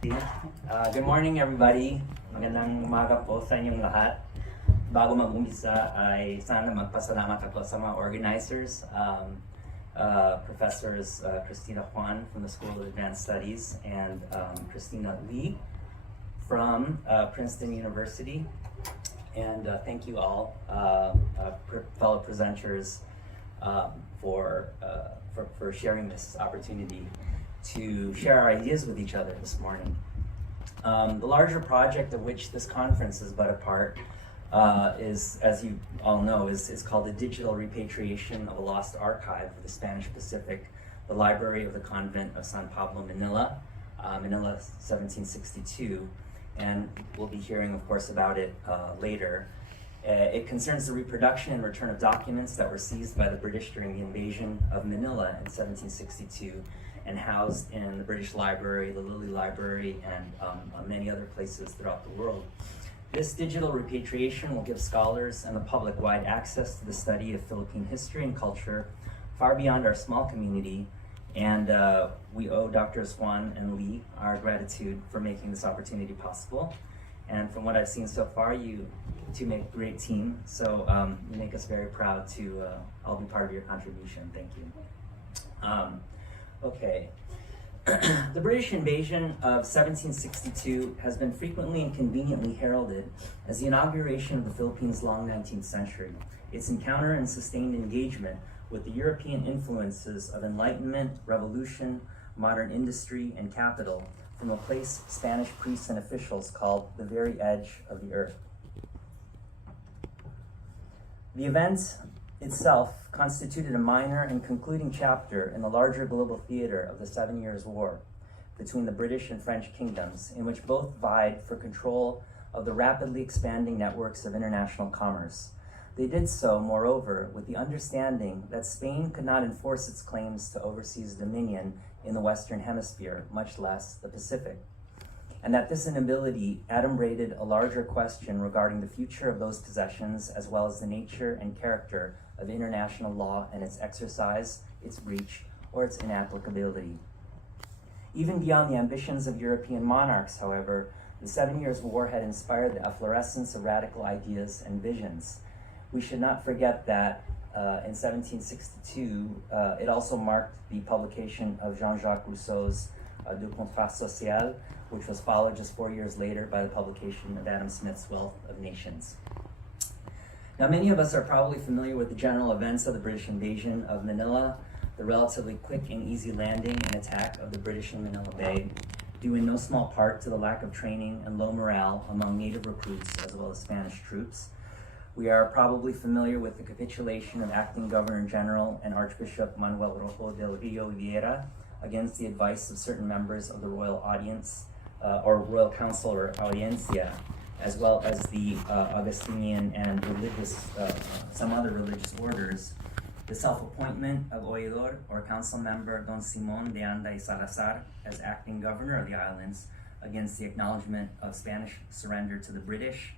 Good morning everybody. Magandang umaga po sa inyong lahat. Bago mag-umpisa ay sana magpasalamat ako sa mga organizers, Professors Christina Juan from the School of Advanced Studies and Christina Lee from Princeton University. And thank you all, fellow presenters, for sharing this opportunity to share our ideas with each other this morning. The larger project of which this conference is but a part is, as you all know, is called the Digital Repatriation of a Lost Archive of the Spanish Pacific, the Library of the Convent of San Pablo, Manila, Manila 1762, and we'll be hearing, of course, about it later. It concerns the reproduction and return of documents that were seized by the British during the invasion of Manila in 1762 and housed in the British Library, the Lilly Library, and many other places throughout the world. This digital repatriation will give scholars and the public wide access to the study of Philippine history and culture far beyond our small community, and we owe Drs. Juan and Lee our gratitude for making this opportunity possible. And from what I've seen so far, you two make a great team, so you make us very proud to all be part of your contribution. Thank you. Okay. The British invasion of 1762 has been frequently and conveniently heralded as the inauguration of the Philippines' long 19th century, its encounter and sustained engagement with the European influences of Enlightenment, Revolution, modern industry, and capital from a place Spanish priests and officials called the very edge of the earth. The event itself constituted a minor and concluding chapter in the larger global theater of the 7 Years' War between the British and French kingdoms, in which both vied for control of the rapidly expanding networks of international commerce. They did so, moreover, with the understanding that Spain could not enforce its claims to overseas dominion in the Western Hemisphere, much less the Pacific, and that this inability adumbrated a larger question regarding the future of those possessions, as well as the nature and character of international law and its exercise, its reach, or its inapplicability. Even beyond the ambitions of European monarchs, however, the 7 Years' War had inspired the efflorescence of radical ideas and visions. We should not forget that in 1762, it also marked the publication of Jean-Jacques Rousseau's Du Contrat Social, which was followed just 4 years later by the publication of Adam Smith's Wealth of Nations. Now, many of us are probably familiar with the general events of the British invasion of Manila, the relatively quick and easy landing and attack of the British in Manila Bay, due in no small part to the lack of training and low morale among native recruits as well as Spanish troops. We are probably familiar with the capitulation of Acting Governor General and Archbishop Manuel Rojo del Rio Vieira against the advice of certain members of the Royal Audience, or Royal Council or Audiencia, as well as the Augustinian and some other religious orders. The self-appointment of Oidor, or council member Don Simon de Anda y Salazar, as acting governor of the islands against the acknowledgement of Spanish surrender to the British,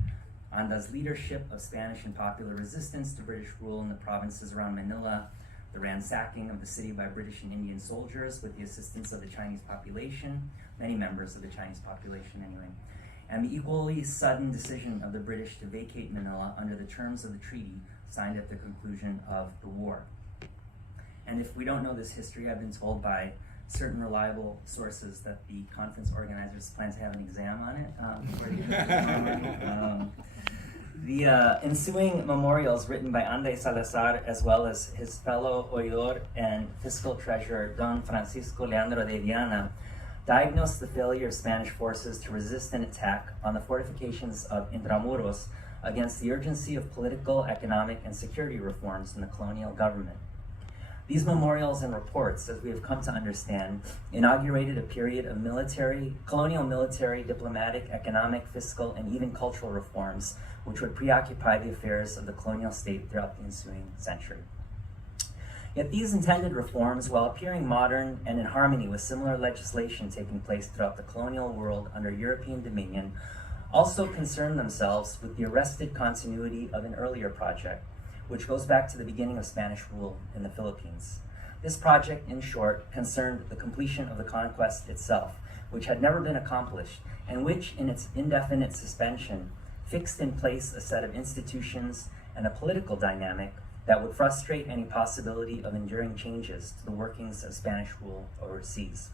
Anda's leadership of Spanish and popular resistance to British rule in the provinces around Manila, the ransacking of the city by British and Indian soldiers with the assistance of the Chinese population, many members of the Chinese population anyway, and the equally sudden decision of the British to vacate Manila under the terms of the treaty signed at the conclusion of the war. And if we don't know this history, I've been told by certain reliable sources that the conference organizers plan to have an exam on it before the The ensuing memorials written by Anda y Salazar, as well as his fellow oidor and fiscal treasurer Don Francisco Leandro de Viana, diagnosed the failure of Spanish forces to resist an attack on the fortifications of Intramuros against the urgency of political, economic, and security reforms in the colonial government. These memorials and reports, as we have come to understand, inaugurated a period of colonial military, diplomatic, economic, fiscal, and even cultural reforms, which would preoccupy the affairs of the colonial state throughout the ensuing century. Yet these intended reforms, while appearing modern and in harmony with similar legislation taking place throughout the colonial world under European dominion, also concern themselves with the arrested continuity of an earlier project, which goes back to the beginning of Spanish rule in the Philippines. This project, in short, concerned the completion of the conquest itself, which had never been accomplished, and which, in its indefinite suspension, fixed in place a set of institutions and a political dynamic that would frustrate any possibility of enduring changes to the workings of Spanish rule overseas.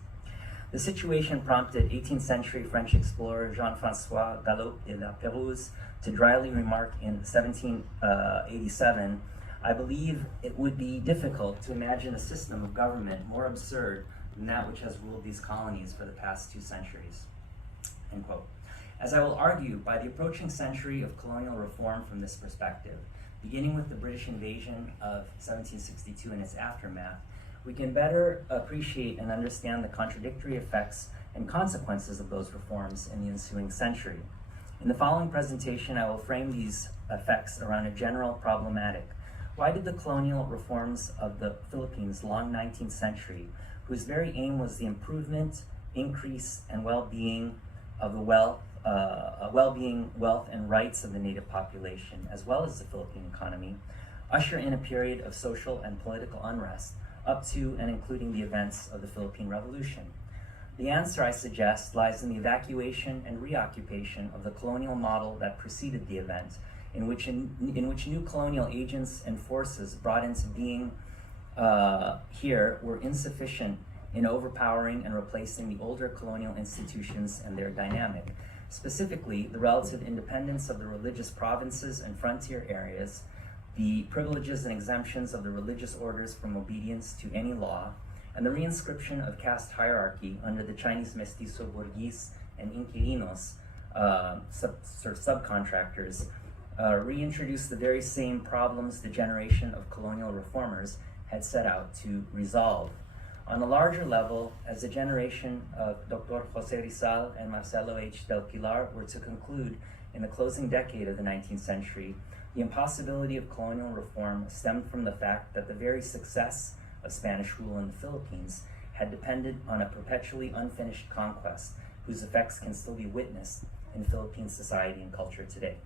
The situation prompted 18th century French explorer Jean-François Galop de la Pérouse to dryly remark in 1787, "I believe it would be difficult to imagine a system of government more absurd than that which has ruled these colonies for the past 2 centuries." End quote. As I will argue, by the approaching century of colonial reform from this perspective, beginning with the British invasion of 1762 and its aftermath, we can better appreciate and understand the contradictory effects and consequences of those reforms in the ensuing century. In the following presentation, I will frame these effects around a general problematic. Why did the colonial reforms of the Philippines' long 19th century, whose very aim was the improvement, increase, and well-being of the wealth and rights of the native population, as well as the Philippine economy, usher in a period of social and political unrest, up to and including the events of the Philippine Revolution? The answer, I suggest, lies in the evacuation and reoccupation of the colonial model that preceded the event, in which new colonial agents and forces brought into being here were insufficient in overpowering and replacing the older colonial institutions and their dynamic. Specifically, the relative independence of the religious provinces and frontier areas, the privileges and exemptions of the religious orders from obedience to any law, and the reinscription of caste hierarchy under the Chinese mestizo burguese and inquilinos, subcontractors, reintroduced the very same problems the generation of colonial reformers had set out to resolve. On a larger level, as the generation of Dr. Jose Rizal and Marcelo H. del Pilar were to conclude in the closing decade of the 19th century, the impossibility of colonial reform stemmed from the fact that the very success of Spanish rule in the Philippines had depended on a perpetually unfinished conquest whose effects can still be witnessed in Philippine society and culture today.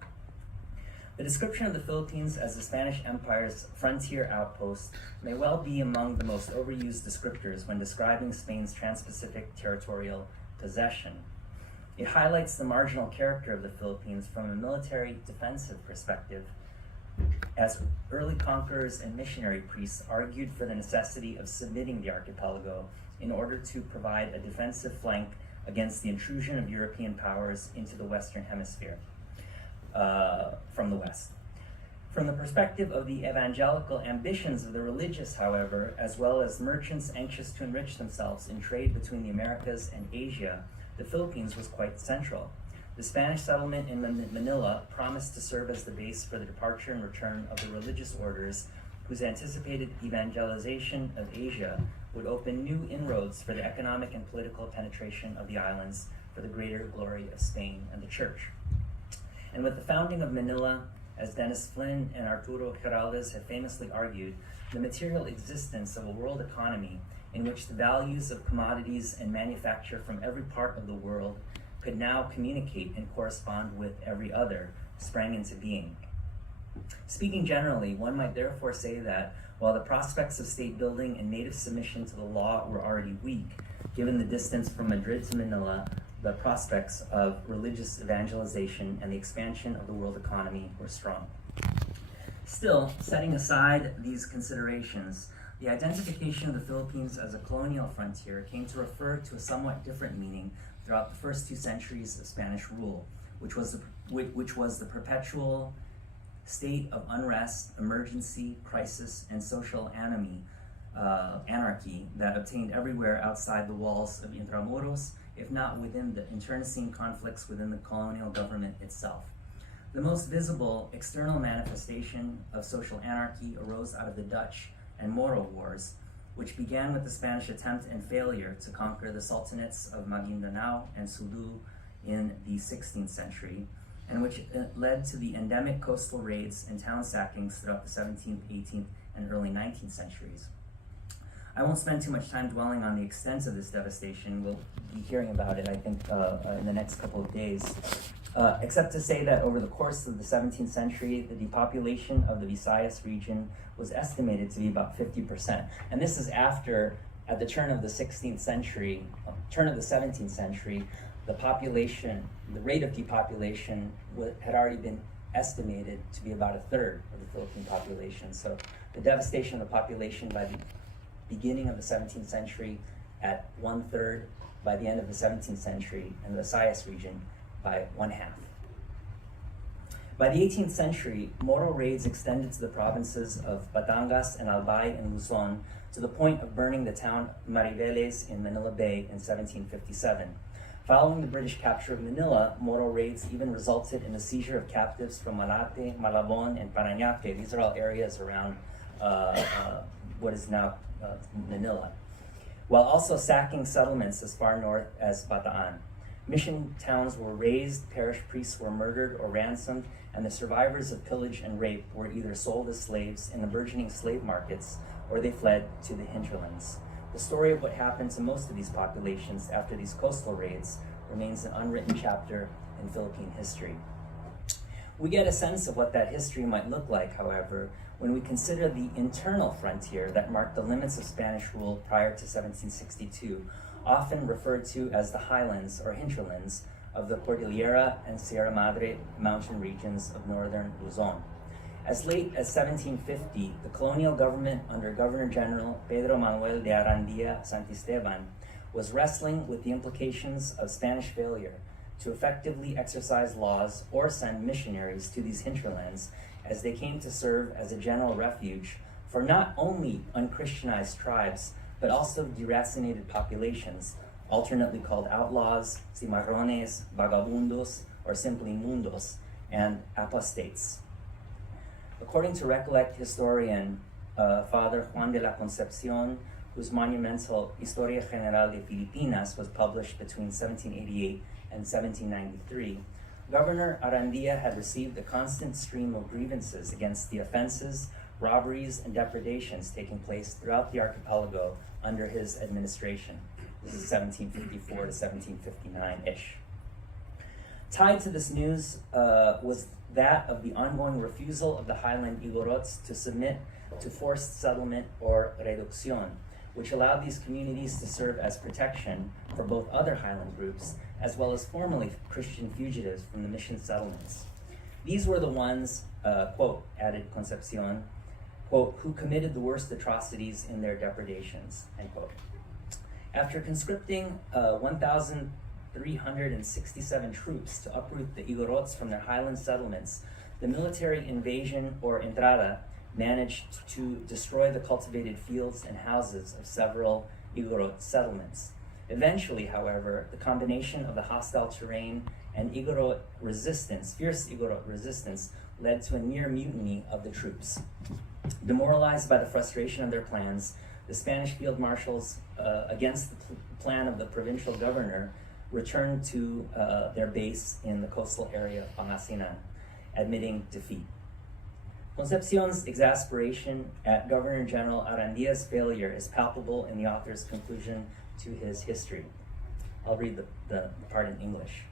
The description of the Philippines as the Spanish Empire's frontier outpost may well be among the most overused descriptors when describing Spain's trans-Pacific territorial possession. It highlights the marginal character of the Philippines from a military defensive perspective, as early conquerors and missionary priests argued for the necessity of submitting the archipelago in order to provide a defensive flank against the intrusion of European powers into the Western Hemisphere from the West. From the perspective of the evangelical ambitions of the religious, however, as well as merchants anxious to enrich themselves in trade between the Americas and Asia, the Philippines was quite central. The Spanish settlement in Manila promised to serve as the base for the departure and return of the religious orders whose anticipated evangelization of Asia would open new inroads for the economic and political penetration of the islands for the greater glory of Spain and the Church. And with the founding of Manila, as Dennis Flynn and Arturo Giraldes have famously argued, the material existence of a world economy in which the values of commodities and manufacture from every part of the world could now communicate and correspond with every other sprang into being. Speaking generally, one might therefore say that while the prospects of state building and native submission to the law were already weak, given the distance from Madrid to Manila, the prospects of religious evangelization and the expansion of the world economy were strong. Still, setting aside these considerations, the identification of the Philippines as a colonial frontier came to refer to a somewhat different meaning throughout the first 2 centuries of Spanish rule, which was the perpetual state of unrest, emergency, crisis, and social anarchy that obtained everywhere outside the walls of Intramuros, if not within the internecine conflicts within the colonial government itself. The most visible external manifestation of social anarchy arose out of the Dutch and Moro Wars, which began with the Spanish attempt and failure to conquer the sultanates of Maguindanao and Sulu in the 16th century, and which led to the endemic coastal raids and town sackings throughout the 17th, 18th, and early 19th centuries. I won't spend too much time dwelling on the extent of this devastation. We'll be hearing about it, I think, in the next couple of days. Except to say that over the course of the 17th century, the depopulation of the Visayas region was estimated to be about 50%. And this is after, at the turn of the 16th century, turn of the 17th century, the rate of depopulation had already been estimated to be about a third of the Philippine population. So the devastation of the population by the beginning of the 17th century at 1/3 by the end of the 17th century, and the Visayas region by 1/2. By the 18th century, Moro raids extended to the provinces of Batangas and Albay in Luzon to the point of burning the town Mariveles in Manila Bay in 1757. Following the British capture of Manila, Moro raids even resulted in the seizure of captives from Malate, Malabon, and Parañaque. These are all areas around what is now Manila, while also sacking settlements as far north as Bataan. Mission towns were razed, parish priests were murdered or ransomed, and the survivors of pillage and rape were either sold as slaves in the burgeoning slave markets or they fled to the hinterlands. The story of what happened to most of these populations after these coastal raids remains an unwritten chapter in Philippine history. We get a sense of what that history might look like, however, when we consider the internal frontier that marked the limits of Spanish rule prior to 1762, often referred to as the highlands or hinterlands of the Cordillera and Sierra Madre mountain regions of northern Luzon. As late as 1750, the colonial government under Governor General Pedro Manuel de Arandia Santisteban was wrestling with the implications of Spanish failure to effectively exercise laws or send missionaries to these hinterlands, as they came to serve as a general refuge for not only unchristianized tribes, but also deracinated populations, alternately called outlaws, cimarrones, vagabundos, or simply mundos, and apostates. According to Recollect historian Father Juan de la Concepcion, whose monumental Historia General de Filipinas was published between 1788 and 1793, Governor Arandia had received a constant stream of grievances against the offenses, robberies, and depredations taking place throughout the archipelago under his administration. This is 1754 to 1759-ish. Tied to this news was that of the ongoing refusal of the highland Igorots to submit to forced settlement or reducción, which allowed these communities to serve as protection for both other highland groups, as well as formerly Christian fugitives from the mission settlements. These were the ones, quote, added Concepcion, quote, who committed the worst atrocities in their depredations, end quote. After conscripting 1,367 troops to uproot the Igorots from their highland settlements, the military invasion or entrada managed to destroy the cultivated fields and houses of several Igorot settlements. Eventually, however, the combination of the hostile terrain and Igorot resistance, fierce Igorot resistance, led to a near mutiny of the troops. Demoralized by the frustration of their plans, the Spanish field marshals, against the plan of the provincial governor, returned to their base in the coastal area of Pangasinan, admitting defeat. Concepcion's exasperation at Governor General Arandia's failure is palpable in the author's conclusion to his history. I'll read the part in English.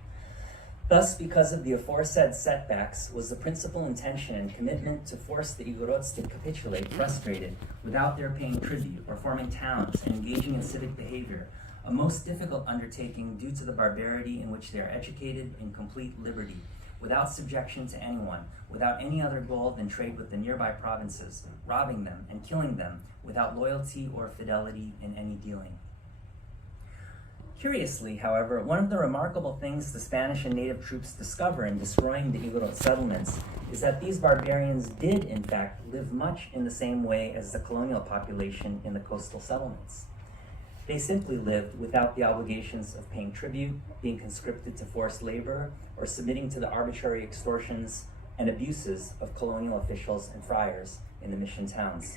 Thus, because of the aforesaid setbacks, was the principal intention and commitment to force the Igorots to capitulate frustrated, without their paying tribute or forming towns and engaging in civic behavior, a most difficult undertaking due to the barbarity in which they are educated in complete liberty, without subjection to anyone, without any other goal than trade with the nearby provinces, robbing them and killing them, without loyalty or fidelity in any dealing. Curiously, however, one of the remarkable things the Spanish and native troops discover in destroying the Igorot settlements is that these barbarians did, in fact, live much in the same way as the colonial population in the coastal settlements. They simply lived without the obligations of paying tribute, being conscripted to forced labor, or submitting to the arbitrary extortions and abuses of colonial officials and friars in the mission towns.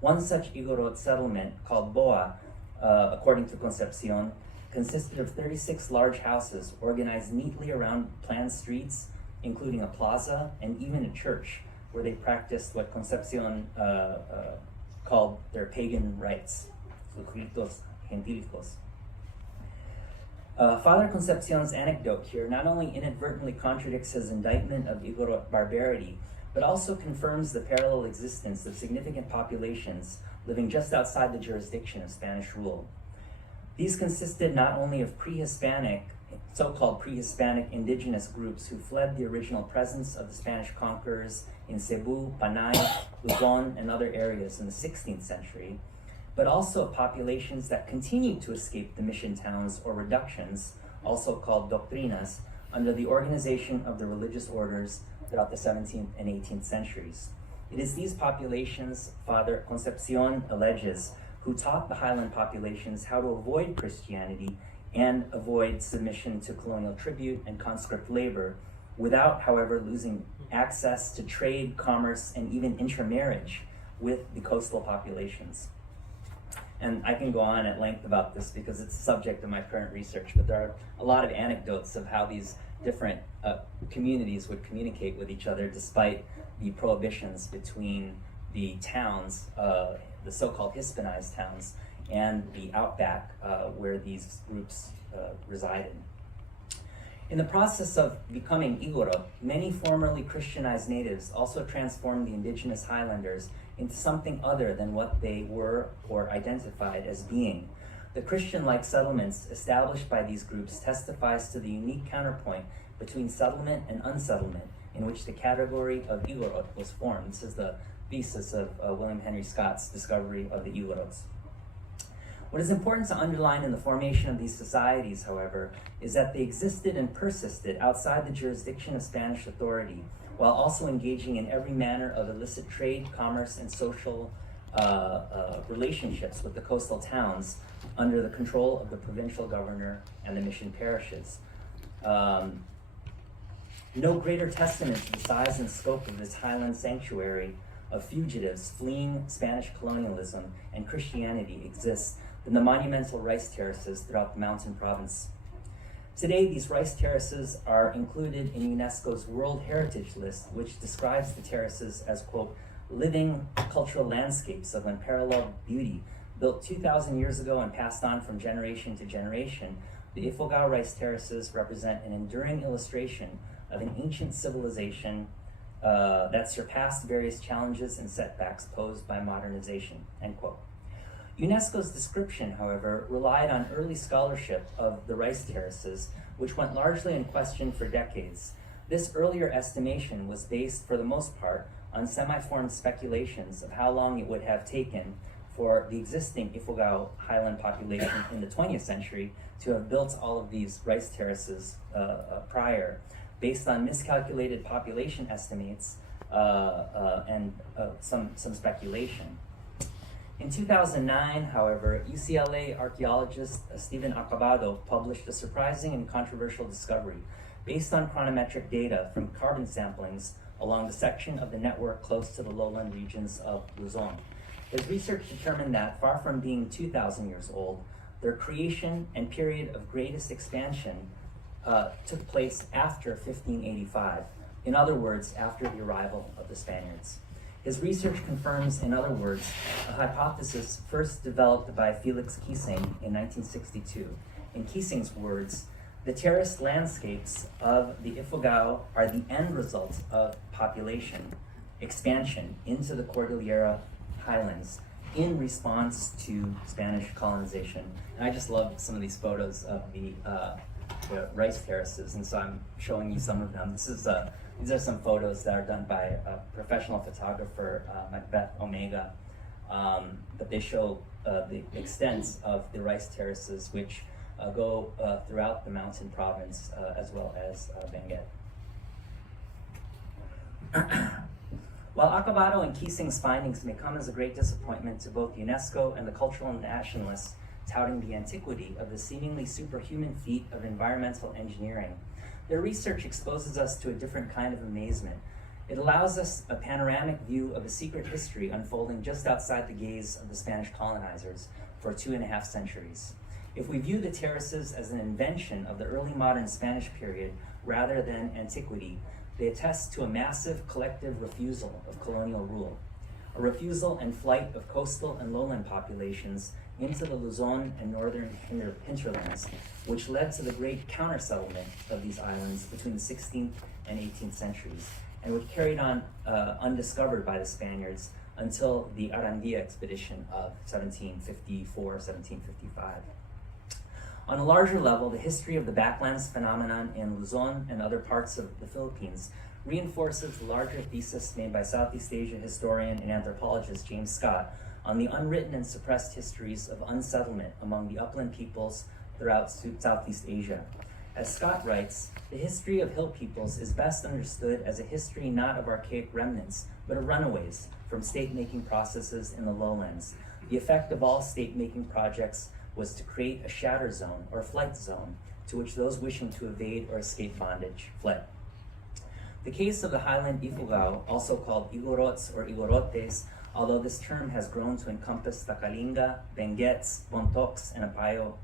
One such Igorot settlement, called Boa, according to Concepcion, consisted of 36 large houses organized neatly around planned streets, including a plaza and even a church, where they practiced what Concepcion called their pagan rites, ritos gentílicos. Father Concepcion's anecdote here not only inadvertently contradicts his indictment of Igorot barbarity, but also confirms the parallel existence of significant populations living just outside the jurisdiction of Spanish rule. These consisted not only of pre-Hispanic, so-called pre-Hispanic indigenous groups who fled the original presence of the Spanish conquerors in Cebu, Panay, Luzon, and other areas in the 16th century, but also populations that continued to escape the mission towns or reductions, also called doctrinas, under the organization of the religious orders throughout the 17th and 18th centuries. It is these populations, Father Concepcion alleges, who taught the highland populations how to avoid Christianity and avoid submission to colonial tribute and conscript labor, without, however, losing access to trade, commerce, and even intermarriage with the coastal populations. And I can go on at length about this because it's the subject of my current research, but there are a lot of anecdotes of how these different communities would communicate with each other despite the prohibitions between the towns, the so-called Hispanized towns, and the outback where these groups resided. In the process of becoming Igorot, many formerly Christianized natives also transformed the indigenous highlanders into something other than what they were or identified as being. The Christian-like settlements established by these groups testifies to the unique counterpoint between settlement and unsettlement, in which the category of Igorot was formed. This is the thesis of William Henry Scott's discovery of the Igorots. What is important to underline in the formation of these societies, however, is that they existed and persisted outside the jurisdiction of Spanish authority, while also engaging in every manner of illicit trade, commerce, and social relationships with the coastal towns under the control of the provincial governor and the mission parishes. No greater testament to the size and scope of this highland sanctuary of fugitives fleeing Spanish colonialism and Christianity exists than the monumental rice terraces throughout the mountain province. Today, these rice terraces are included in UNESCO's World Heritage List, which describes the terraces as, quote, living cultural landscapes of unparalleled beauty, built 2,000 years ago and passed on from generation to generation. The Ifugao rice terraces represent an enduring illustration of an ancient civilization that surpassed various challenges and setbacks posed by modernization, end quote. UNESCO's description, however, relied on early scholarship of the rice terraces, which went largely unquestioned for decades. This earlier estimation was based, for the most part, on semi-formed speculations of how long it would have taken for the existing Ifugao highland population in the 20th century to have built all of these rice terraces prior, based on miscalculated population estimates and some speculation. In 2009, however, UCLA archaeologist Stephen Acabado published a surprising and controversial discovery based on chronometric data from carbon samplings along the section of the network close to the lowland regions of Luzon. His research determined that, far from being 2,000 years old, their creation and period of greatest expansion took place after 1585. In other words, after the arrival of the Spaniards. His research confirms, in other words, a hypothesis first developed by Felix Keesing in 1962. In Keesing's words, the terraced landscapes of the Ifugao are the end result of population expansion into the Cordillera Highlands in response to Spanish colonization. And I just love some of these photos of the rice terraces, and so I'm showing you some of them. These are some photos that are done by a professional photographer, Macbeth Omega, but they show the extent of the rice terraces, which go throughout the mountain province as well as Benguet. While Acabado and Keesing's findings may come as a great disappointment to both UNESCO and the cultural nationalists touting the antiquity of the seemingly superhuman feat of environmental engineering, their research exposes us to a different kind of amazement. It allows us a panoramic view of a secret history unfolding just outside the gaze of the Spanish colonizers for 2.5 centuries. If we view the terraces as an invention of the early modern Spanish period rather than antiquity, they attest to a massive collective refusal of colonial rule, a refusal and flight of coastal and lowland populations into the Luzon and northern hinterlands, which led to the great counter-settlement of these islands between the 16th and 18th centuries, and which carried on undiscovered by the Spaniards until the Arandia expedition of 1754-1755. On a larger level, the history of the backlands phenomenon in Luzon and other parts of the Philippines reinforces the larger thesis made by Southeast Asia historian and anthropologist James Scott on the unwritten and suppressed histories of unsettlement among the upland peoples throughout Southeast Asia. As Scott writes, the history of hill peoples is best understood as a history not of archaic remnants, but of runaways from state-making processes in the lowlands. The effect of all state-making projects was to create a shatter zone or flight zone to which those wishing to evade or escape bondage fled. The case of the highland Ifugao, also called Igorots or Igorotes, although this term has grown to encompass the Kalinga, Benguets, Bontocs, and Apayo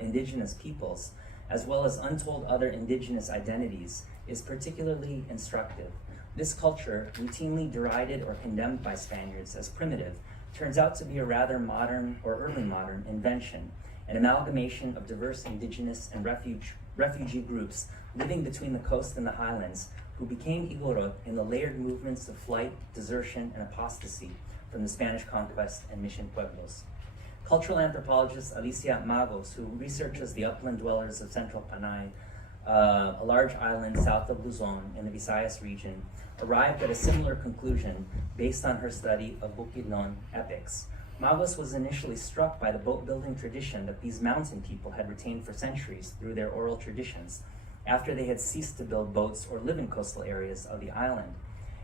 indigenous peoples, as well as untold other indigenous identities, is particularly instructive. This culture, routinely derided or condemned by Spaniards as primitive, turns out to be a rather modern or early modern invention, an amalgamation of diverse indigenous and refugee groups living between the coast and the highlands, who became Igorot in the layered movements of flight, desertion, and apostasy from the Spanish conquest and mission pueblos. Cultural anthropologist Alicia Magos, who researches the upland dwellers of central Panay, a large island south of Luzon in the Visayas region, arrived at a similar conclusion based on her study of Bukidnon epics. Magos was initially struck by the boat-building tradition that these mountain people had retained for centuries through their oral traditions, after they had ceased to build boats or live in coastal areas of the island.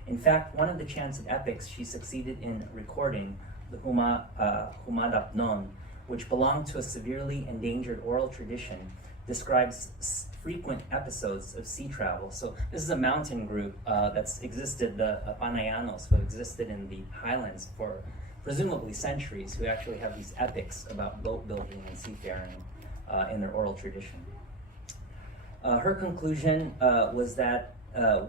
In fact, one of the chanted epics she succeeded in recording, the Humadapnon, which belonged to a severely endangered oral tradition, describes frequent episodes of sea travel. So this is a mountain group that's existed, the Panayanos, who existed in the highlands for presumably centuries, who actually have these epics about boat building and seafaring in their oral tradition. Her conclusion was that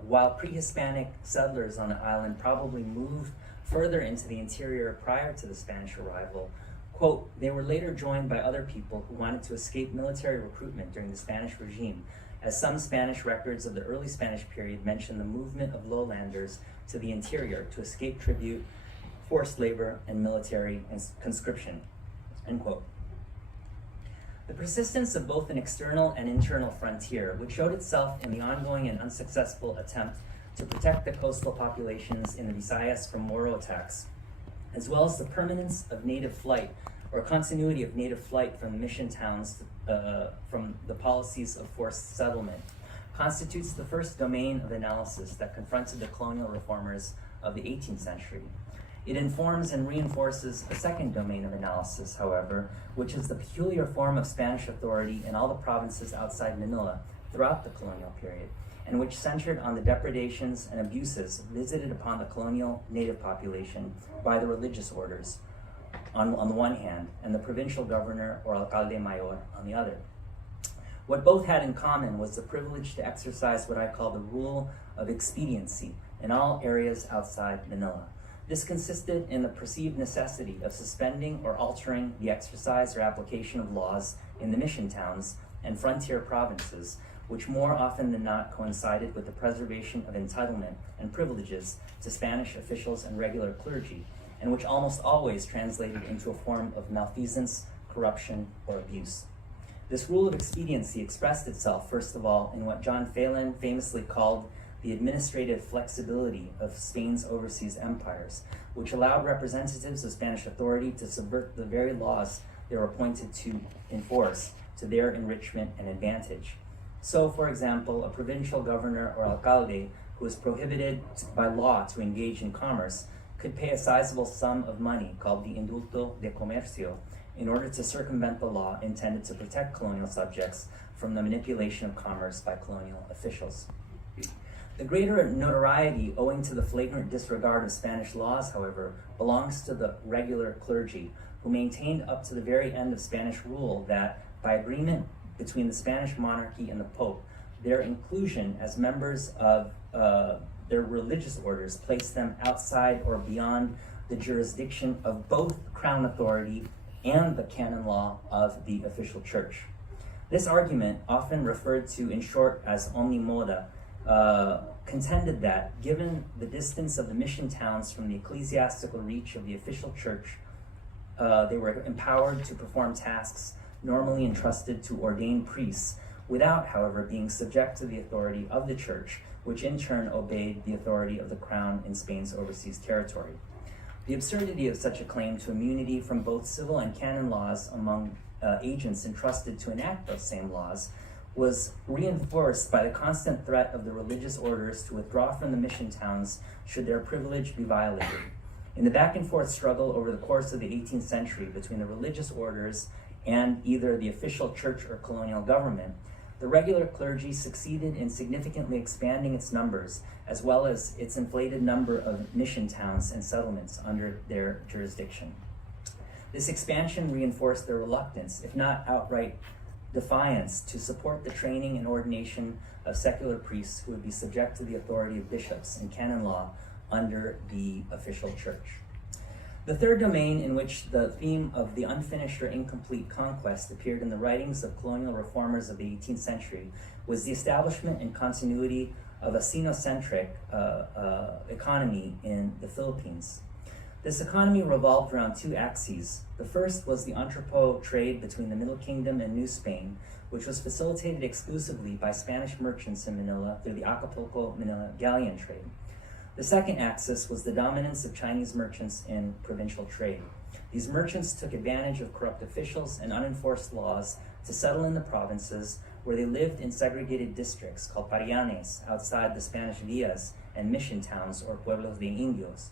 while pre-Hispanic settlers on the island probably moved further into the interior prior to the Spanish arrival, quote, they were later joined by other people who wanted to escape military recruitment during the Spanish regime, as some Spanish records of the early Spanish period mention the movement of lowlanders to the interior to escape tribute, forced labor, and military conscription, end quote. The persistence of both an external and internal frontier, which showed itself in the ongoing and unsuccessful attempt to protect the coastal populations in the Visayas from Moro attacks, as well as the permanence of native flight or continuity of native flight from the mission towns from the policies of forced settlement, constitutes the first domain of analysis that confronted the colonial reformers of the 18th century. It informs and reinforces a second domain of analysis, however, which is the peculiar form of Spanish authority in all the provinces outside Manila throughout the colonial period, and which centered on the depredations and abuses visited upon the colonial native population by the religious orders on the one hand, and the provincial governor or alcalde mayor on the other. What both had in common was the privilege to exercise what I call the rule of expediency in all areas outside Manila. This consisted in the perceived necessity of suspending or altering the exercise or application of laws in the mission towns and frontier provinces, which more often than not coincided with the preservation of entitlement and privileges to Spanish officials and regular clergy, and which almost always translated into a form of malfeasance, corruption, or abuse. This rule of expediency expressed itself, first of all, in what John Phelan famously called the administrative flexibility of Spain's overseas empires, which allowed representatives of Spanish authority to subvert the very laws they were appointed to enforce to their enrichment and advantage. So, for example, a provincial governor or alcalde who is prohibited by law to engage in commerce could pay a sizable sum of money called the indulto de comercio in order to circumvent the law intended to protect colonial subjects from the manipulation of commerce by colonial officials. The greater notoriety owing to the flagrant disregard of Spanish laws, however, belongs to the regular clergy, who maintained up to the very end of Spanish rule that, by agreement between the Spanish monarchy and the Pope, their inclusion as members of their religious orders placed them outside or beyond the jurisdiction of both crown authority and the canon law of the official church. This argument, often referred to in short as omni moda, contended that, given the distance of the mission towns from the ecclesiastical reach of the official church, they were empowered to perform tasks normally entrusted to ordained priests, without, however, being subject to the authority of the church, which in turn obeyed the authority of the crown in Spain's overseas territory. The absurdity of such a claim to immunity from both civil and canon laws among agents entrusted to enact those same laws was reinforced by the constant threat of the religious orders to withdraw from the mission towns should their privilege be violated. In the back and forth struggle over the course of the 18th century between the religious orders and either the official church or colonial government, the regular clergy succeeded in significantly expanding its numbers, as well as its inflated number of mission towns and settlements under their jurisdiction. This expansion reinforced their reluctance, if not outright defiance, to support the training and ordination of secular priests who would be subject to the authority of bishops and canon law under the official church. The third domain in which the theme of the unfinished or incomplete conquest appeared in the writings of colonial reformers of the 18th century was the establishment and continuity of a Sinocentric economy in the Philippines. This economy revolved around two axes. The first was the entrepot trade between the Middle Kingdom and New Spain, which was facilitated exclusively by Spanish merchants in Manila through the Acapulco-Manila galleon trade. The second axis was the dominance of Chinese merchants in provincial trade. These merchants took advantage of corrupt officials and unenforced laws to settle in the provinces, where they lived in segregated districts called parianes outside the Spanish villas and mission towns, or pueblos de indios.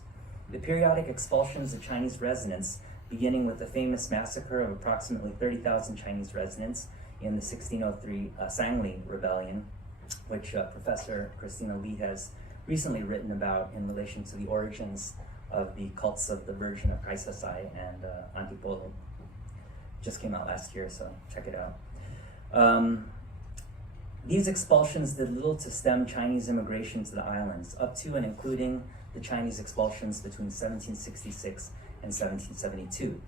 The periodic expulsions of Chinese residents, beginning with the famous massacre of approximately 30,000 Chinese residents in the 1603 Sangli Rebellion, which Professor Christina Lee has recently written about in relation to the origins of the cults of the Virgin of Kaysasay and Antipolo. Just came out last year, so check it out. These expulsions did little to stem Chinese immigration to the islands, up to and including the Chinese expulsions between 1766 and 1772.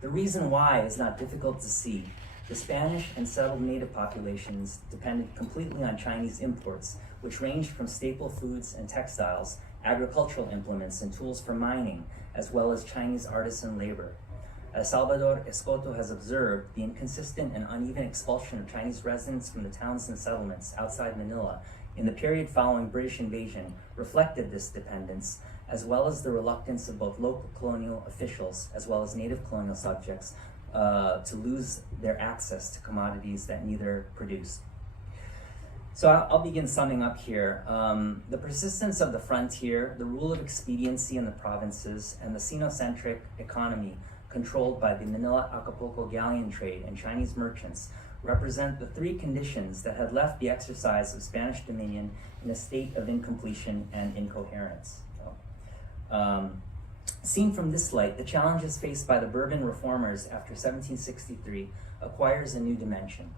The reason why is not difficult to see. The Spanish and settled native populations depended completely on Chinese imports, which ranged from staple foods and textiles, agricultural implements, and tools for mining, as well as Chinese artisan labor. As Salvador Escoto has observed, the inconsistent and uneven expulsion of Chinese residents from the towns and settlements outside Manila in the period following British invasion reflected this dependence, as well as the reluctance of both local colonial officials as well as native colonial subjects to lose their access to commodities that neither produced. So I'll begin summing up here. The persistence of the frontier, the rule of expediency in the provinces, and the Sinocentric economy controlled by the Manila-Acapulco galleon trade and Chinese merchants represent the three conditions that had left the exercise of Spanish dominion in a state of incompletion and incoherence. Seen from this light, the challenges faced by the Bourbon reformers after 1763 acquires a new dimension.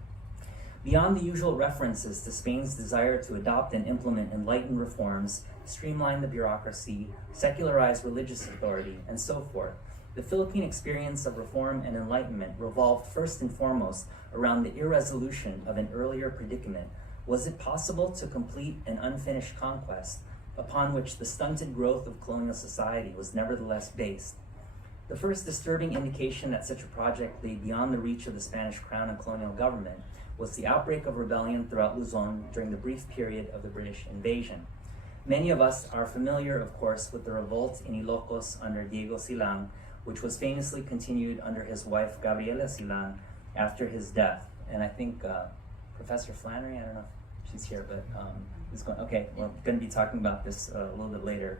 Beyond the usual references to Spain's desire to adopt and implement enlightened reforms, streamline the bureaucracy, secularize religious authority, and so forth, the Philippine experience of reform and enlightenment revolved first and foremost around the irresolution of an earlier predicament. Was it possible to complete an unfinished conquest upon which the stunted growth of colonial society was nevertheless based? The first disturbing indication that such a project lay beyond the reach of the Spanish crown and colonial government was the outbreak of rebellion throughout Luzon during the brief period of the British invasion. Many of us are familiar, of course, with the revolt in Ilocos under Diego Silang, which was famously continued under his wife Gabriela Silang after his death. And I think Professor Flannery, I don't know if she's here, but we're going to be talking about this a little bit later.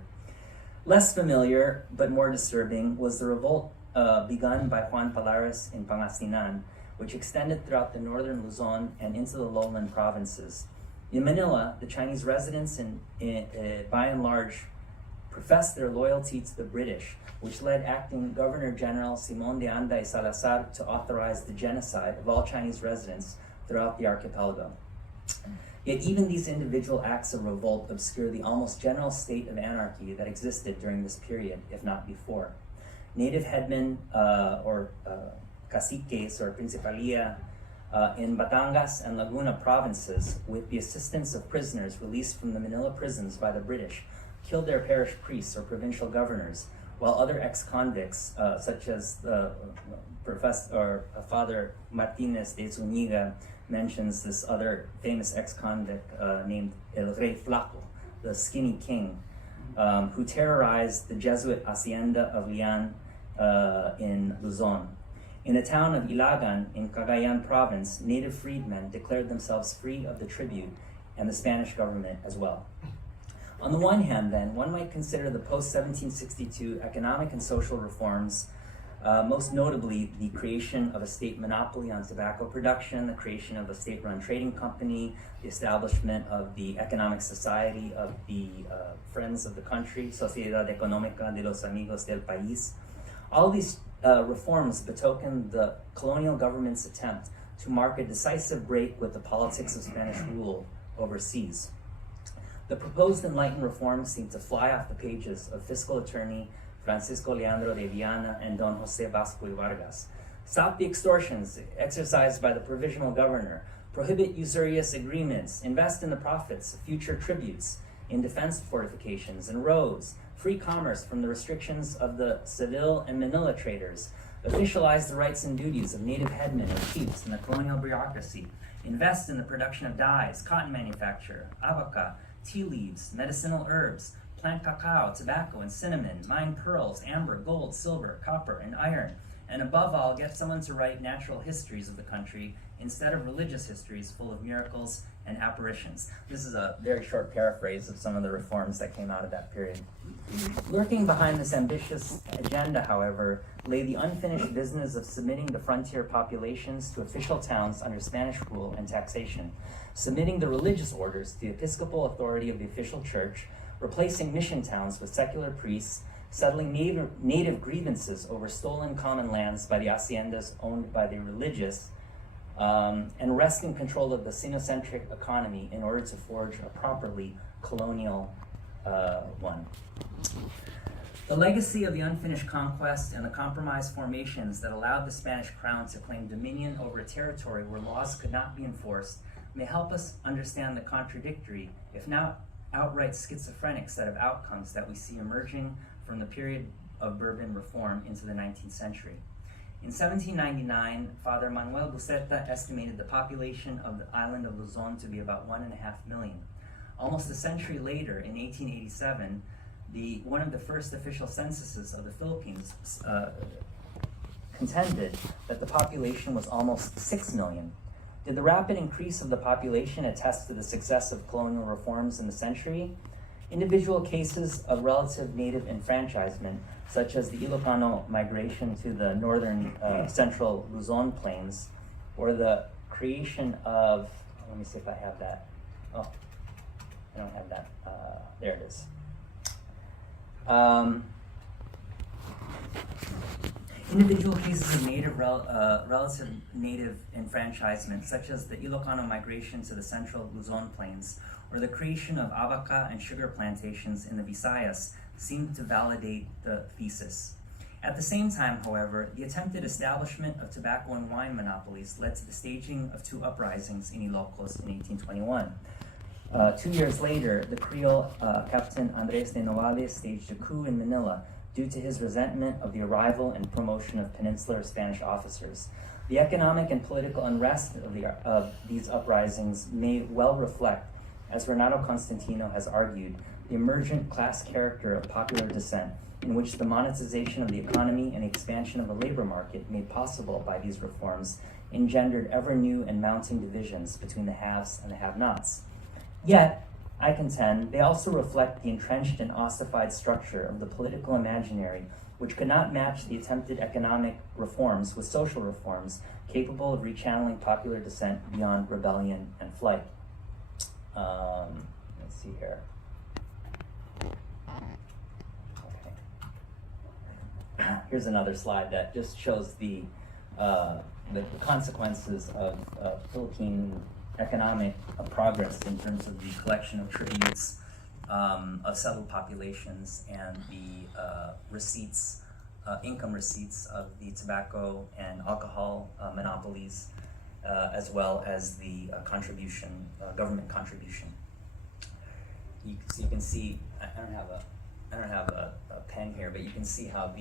Less familiar, but more disturbing, was the revolt begun by Juan Palares in Pangasinan, which extended throughout the northern Luzon and into the lowland provinces. In Manila, the Chinese residents, by and large, professed their loyalty to the British, which led acting Governor General Simon de Anda y Salazar to authorize the genocide of all Chinese residents throughout the archipelago. Yet even these individual acts of revolt obscure the almost general state of anarchy that existed during this period, if not before. Native headmen caciques or principalia in Batangas and Laguna provinces, with the assistance of prisoners released from the Manila prisons by the British, killed their parish priests or provincial governors, while other ex-convicts, such as Father Martinez de Zuniga mentions this other famous ex-convict named El Rey Flaco, the skinny king, who terrorized the Jesuit hacienda of Lian in Luzon. In the town of Ilagan in Cagayan province, native freedmen declared themselves free of the tribute and the Spanish government as well. On the one hand, then, one might consider the post-1762 economic and social reforms, most notably the creation of a state monopoly on tobacco production, the creation of a state-run trading company, the establishment of the Economic Society of the Friends of the Country, Sociedad Económica de los Amigos del País. All these reforms betoken the colonial government's attempt to mark a decisive break with the politics of Spanish rule overseas. The proposed enlightened reforms seem to fly off the pages of fiscal attorney Francisco Leandro de Viana and Don Jose Vasco y Vargas. Stop the extortions exercised by the provisional governor, prohibit usurious agreements, invest in the profits of future tributes, in defense fortifications and roads, free commerce from the restrictions of the Seville and Manila traders, officialize the rights and duties of native headmen and chiefs in the colonial bureaucracy, invest in the production of dyes, cotton manufacture, abaca, tea leaves, medicinal herbs, plant cacao, tobacco, and cinnamon, mine pearls, amber, gold, silver, copper, and iron, and above all, get someone to write natural histories of the country instead of religious histories full of miracles and apparitions. This is a very short paraphrase of some of the reforms that came out of that period. Lurking behind this ambitious agenda, however, lay the unfinished business of submitting the frontier populations to official towns under Spanish rule and taxation, submitting the religious orders to the episcopal authority of the official church, replacing mission towns with secular priests, settling native grievances over stolen common lands by the haciendas owned by the religious, and wresting control of the sinocentric economy in order to forge a properly colonial one. The legacy of the unfinished conquest and the compromised formations that allowed the Spanish crown to claim dominion over a territory where laws could not be enforced may help us understand the contradictory, if not outright schizophrenic, set of outcomes that we see emerging from the period of Bourbon reform into the 19th century. In 1799, Father Manuel Buceta estimated the population of the island of Luzon to be about 1.5 million. Almost a century later, in 1887, one of the first official censuses of the Philippines contended that the population was almost 6 million. Did the rapid increase of the population attest to the success of colonial reforms in the century? Individual cases of relative native enfranchisement, such as the Ilocano migration to the northern central Luzon plains, or the creation of, let me see if I have that. Oh, I don't have that. There it is. Individual cases of relative native enfranchisement, such as the Ilocano migration to the central Luzon plains, or the creation of abaca and sugar plantations in the Visayas, seem to validate the thesis. At the same time, however, the attempted establishment of tobacco and wine monopolies led to the staging of 2 uprisings in Ilocos in 1821. 2 years later, the Creole Captain Andres de Novales staged a coup in Manila due to his resentment of the arrival and promotion of peninsular Spanish officers. The economic and political unrest of these uprisings may well reflect, as Renato Constantino has argued, the emergent class character of popular dissent, in which the monetization of the economy and the expansion of the labor market made possible by these reforms engendered ever new and mounting divisions between the haves and the have-nots. Yet, I contend, they also reflect the entrenched and ossified structure of the political imaginary, which could not match the attempted economic reforms with social reforms capable of rechanneling popular dissent beyond rebellion and flight. Let's see here. Okay. Here's another slide that just shows the consequences of Philippine economic progress in terms of the collection of tributes of settled populations and the receipts, income receipts of the tobacco and alcohol monopolies, as well as the government contribution. You can see. I don't have a pen here, but you can see how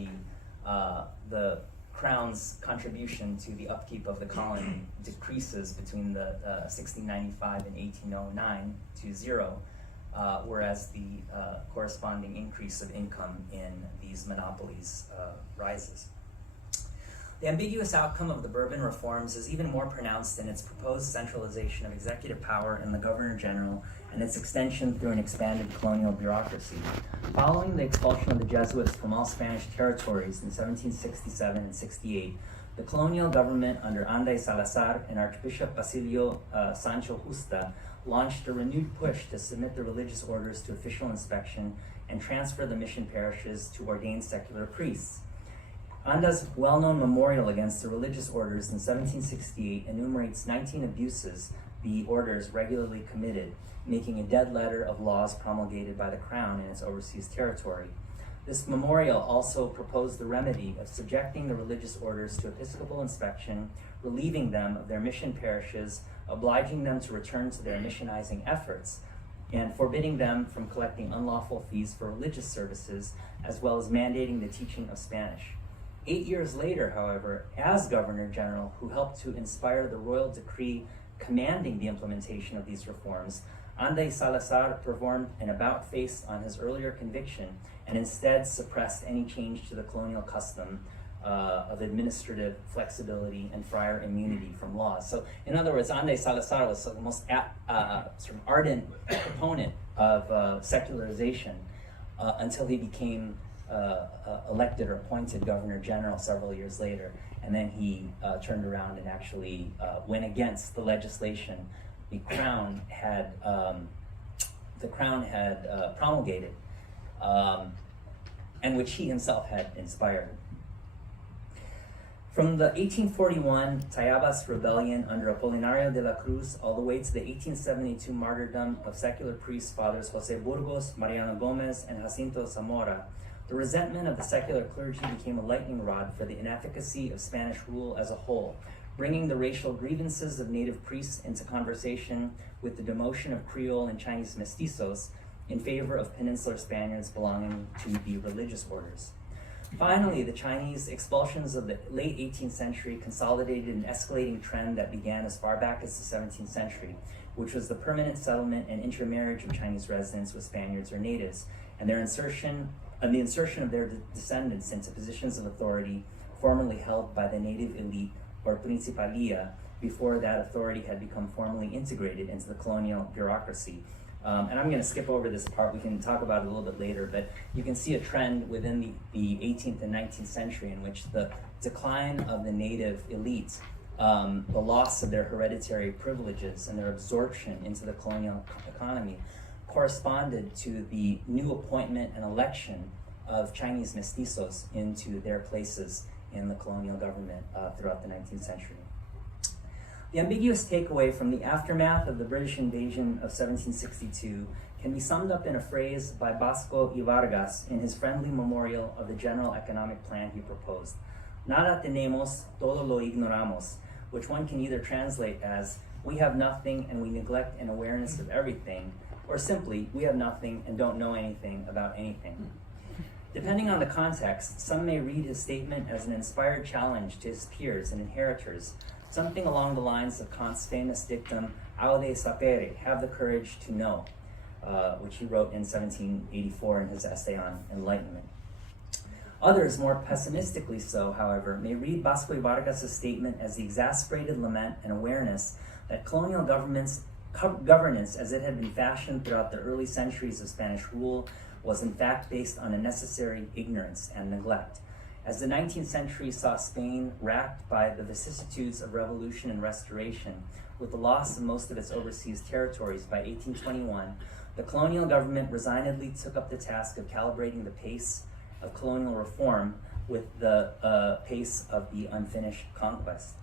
the Crown's contribution to the upkeep of the colony decreases between the 1695 and 1809 to zero, whereas the corresponding increase of income in these monopolies rises. The ambiguous outcome of the Bourbon reforms is even more pronounced in its proposed centralization of executive power in the Governor-General and its extension through an expanded colonial bureaucracy. Following the expulsion of the Jesuits from all Spanish territories in 1767 and 68, the colonial government under Anday Salazar and Archbishop Basilio Sancho Justa launched a renewed push to submit the religious orders to official inspection and transfer the mission parishes to ordained secular priests. Anda's well-known memorial against the religious orders in 1768 enumerates 19 abuses the orders regularly committed, making a dead letter of laws promulgated by the Crown in its overseas territory. This memorial also proposed the remedy of subjecting the religious orders to episcopal inspection, relieving them of their mission parishes, obliging them to return to their missionizing efforts, and forbidding them from collecting unlawful fees for religious services, as well as mandating the teaching of Spanish. 8 years later, however, as Governor-General, who helped to inspire the royal decree commanding the implementation of these reforms, Anday Salazar performed an about-face on his earlier conviction and instead suppressed any change to the colonial custom of administrative flexibility and friar immunity from laws. So, in other words, Anday Salazar was the most sort of ardent proponent of secularization until he became elected or appointed Governor-General several years later, and then he turned around and actually went against the legislation the Crown had promulgated, and which he himself had inspired. From the 1841 Tayabas Rebellion under Apolinario de la Cruz all the way to the 1872 martyrdom of secular priest fathers Jose Burgos, Mariano Gomez, and Jacinto Zamora, the resentment of the secular clergy became a lightning rod for the inefficacy of Spanish rule as a whole, bringing the racial grievances of native priests into conversation with the demotion of Creole and Chinese mestizos in favor of peninsular Spaniards belonging to the religious orders. Finally, the Chinese expulsions of the late 18th century consolidated an escalating trend that began as far back as the 17th century, which was the permanent settlement and intermarriage of Chinese residents with Spaniards or natives, and the insertion of their descendants into positions of authority formerly held by the native elite or principalia before that authority had become formally integrated into the colonial bureaucracy. And I'm going to skip over this part. We can talk about it a little bit later, but you can see a trend within the 18th and 19th century in which the decline of the native elites, the loss of their hereditary privileges and their absorption into the colonial economy corresponded to the new appointment and election of Chinese mestizos into their places in the colonial government throughout the 19th century. The ambiguous takeaway from the aftermath of the British invasion of 1762 can be summed up in a phrase by Vasco y Vargas in his friendly memorial of the general economic plan he proposed. Nada tenemos, todo lo ignoramos, which one can either translate as, we have nothing and we neglect an awareness of everything, or simply, we have nothing and don't know anything about anything. Depending on the context, some may read his statement as an inspired challenge to his peers and inheritors, something along the lines of Kant's famous dictum, aude sapere, have the courage to know, which he wrote in 1784 in his essay on enlightenment. Others, more pessimistically so, however, may read Vasco y Vargas' statement as the exasperated lament and awareness that colonial governance as it had been fashioned throughout the early centuries of Spanish rule was in fact based on a necessary ignorance and neglect. As the 19th century saw Spain racked by the vicissitudes of revolution and restoration, with the loss of most of its overseas territories by 1821, the colonial government resignedly took up the task of calibrating the pace of colonial reform with the pace of the unfinished conquest.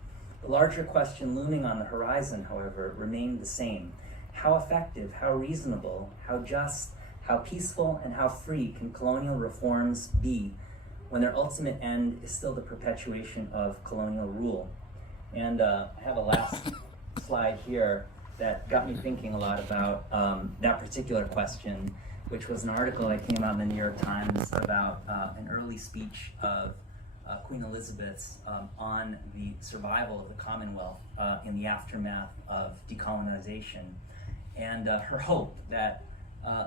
The larger question looming on the horizon, however, remained the same. How effective, how reasonable, how just, how peaceful, and how free can colonial reforms be when their ultimate end is still the perpetuation of colonial rule? And I have a last slide here that got me thinking a lot about that particular question, which was an article that came out in the New York Times about an early speech of Queen Elizabeth's, on the survival of the Commonwealth in the aftermath of decolonization, and her hope that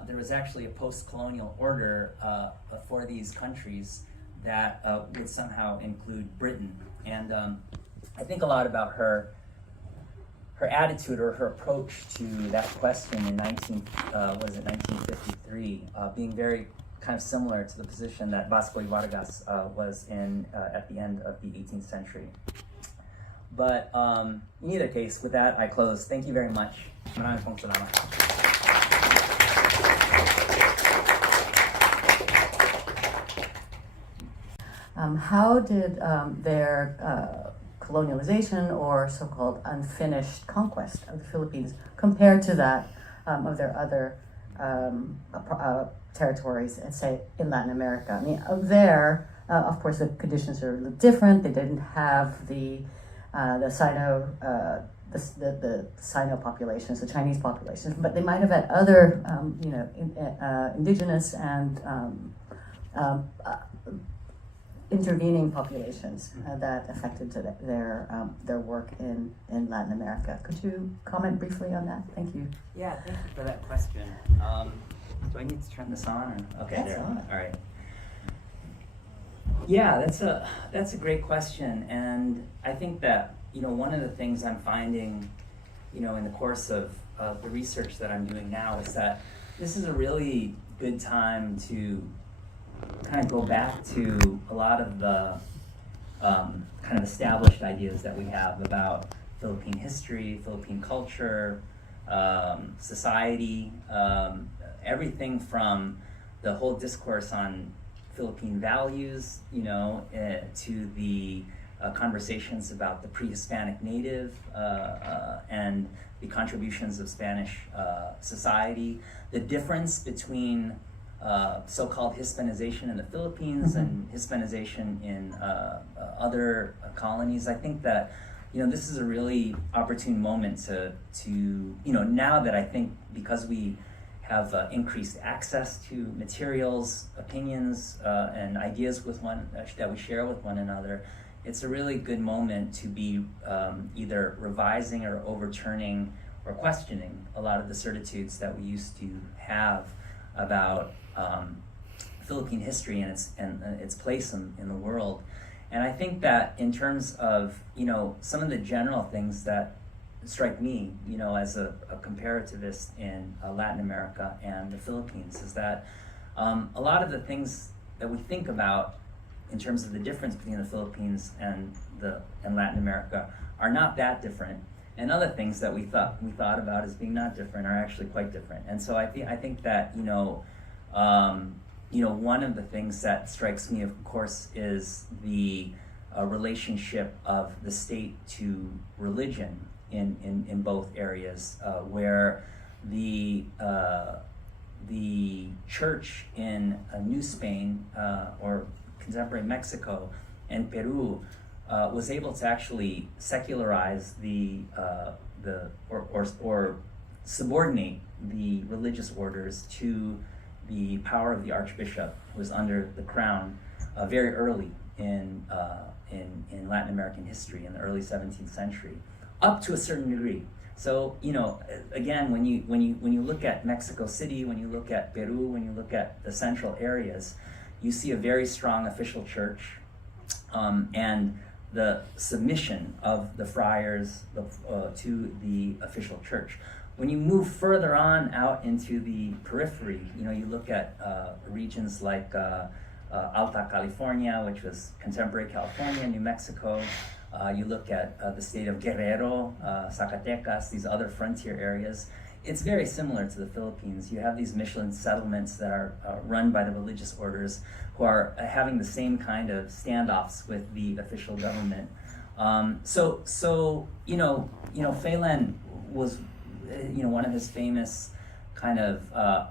there was actually a post-colonial order for these countries that would somehow include Britain. And I think a lot about her attitude or her approach to that question in 1953, being very kind of similar to the position that Vasco y Vargas was in at the end of the 18th century. But in either case, with that, I close. Thank you very much. Maraming pong salamat. How did their colonialization or so-called unfinished conquest of the Philippines compare to that of their other territories, and say in Latin America? I mean, there, of course, the conditions are a little different. They didn't have the Sino populations, the Chinese populations, but they might have had other, indigenous and intervening populations that affected their work in Latin America. Could you comment briefly on that? Thank you. Yeah, thank you for that question. Do I need to turn this on? Or? Okay, That's there. on. All right. Yeah, that's a great question, and I think that one of the things I'm finding, in the course of the research that I'm doing now is that this is a really good time to kind of go back to a lot of the kind of established ideas that we have about Philippine history, Philippine culture, society, everything from the whole discourse on Philippine values, to the conversations about the pre-Hispanic native and the contributions of Spanish society, the difference between so-called Hispanization in the Philippines and Hispanization in other colonies. I think that this is a really opportune moment to now that I think because we have increased access to materials, opinions, and ideas that we share with one another, it's a really good moment to be either revising or overturning or questioning a lot of the certitudes that we used to have about Philippine history and its place in the world. And I think that in terms of some of the general things that strike me as a comparativist in Latin America and the Philippines is that a lot of the things that we think about in terms of the difference between the Philippines and Latin America are not that different, and other things that we thought about as being not different are actually quite different. And so I think that one of the things that strikes me, of course, is the relationship of the state to religion in both areas, where the church in New Spain or contemporary Mexico and Peru was able to actually secularize or subordinate the religious orders to the power of the archbishop, who was under the crown very early in Latin American history in the early 17th century, up to a certain degree. So again, when you look at Mexico City, when you look at Peru, when you look at the central areas, you see a very strong official church, and the submission of the friars to the official church. When you move further on out into the periphery, you look at regions like Alta California, which was contemporary California, New Mexico. You look at the state of Guerrero, Zacatecas, these other frontier areas. It's very similar to the Philippines. You have these Michelin settlements that are run by the religious orders, who are having the same kind of standoffs with the official government. So Phelan was, one of his famous kind of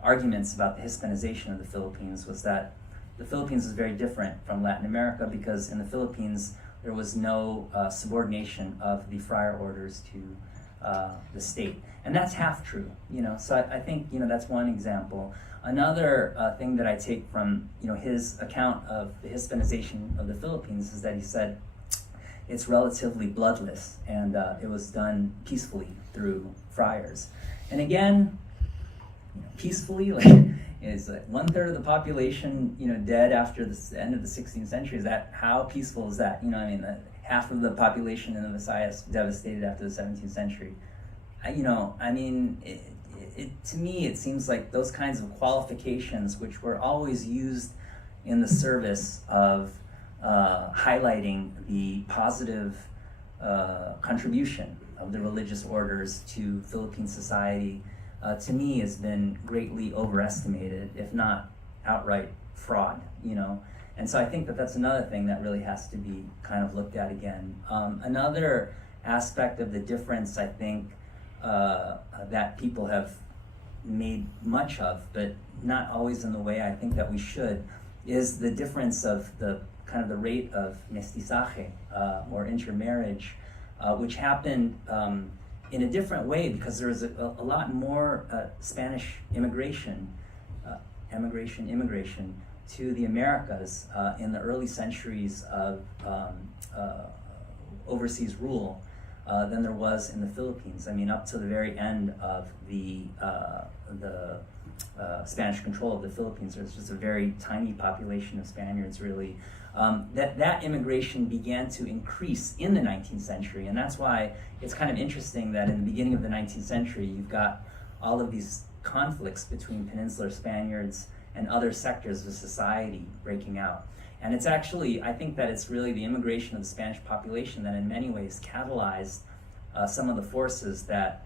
arguments about the Hispanization of the Philippines was that the Philippines is very different from Latin America, because in the Philippines there was no subordination of the friar orders to the state. And that's half true, So I think, that's one example. Another thing that I take from, his account of the Hispanization of the Philippines is that he said it's relatively bloodless, and it was done peacefully through friars. And again, peacefully, is like 1/3 of the population, dead after the end of the 16th century. Is that, how peaceful is that? Half of the population in the Visayas devastated after the 17th century. To me, it seems like those kinds of qualifications, which were always used in the service of highlighting the positive contribution of the religious orders to Philippine society, to me has been greatly overestimated, if not outright fraud, And so I think that that's another thing that really has to be kind of looked at again. Another aspect of the difference, I think, that people have made much of, but not always in the way I think that we should, is the difference of the kind of the rate of mestizaje, or intermarriage, which happened in a different way because there was a lot more Spanish immigration to the Americas in the early centuries of overseas rule than there was in the Philippines. Up to the very end of the Spanish control of the Philippines, there's just a very tiny population of Spaniards, really. That immigration began to increase in the 19th century, and that's why it's kind of interesting that in the beginning of the 19th century, you've got all of these conflicts between Peninsular Spaniards and other sectors of society breaking out. And it's actually, I think that it's really the immigration of the Spanish population that in many ways catalyzed some of the forces that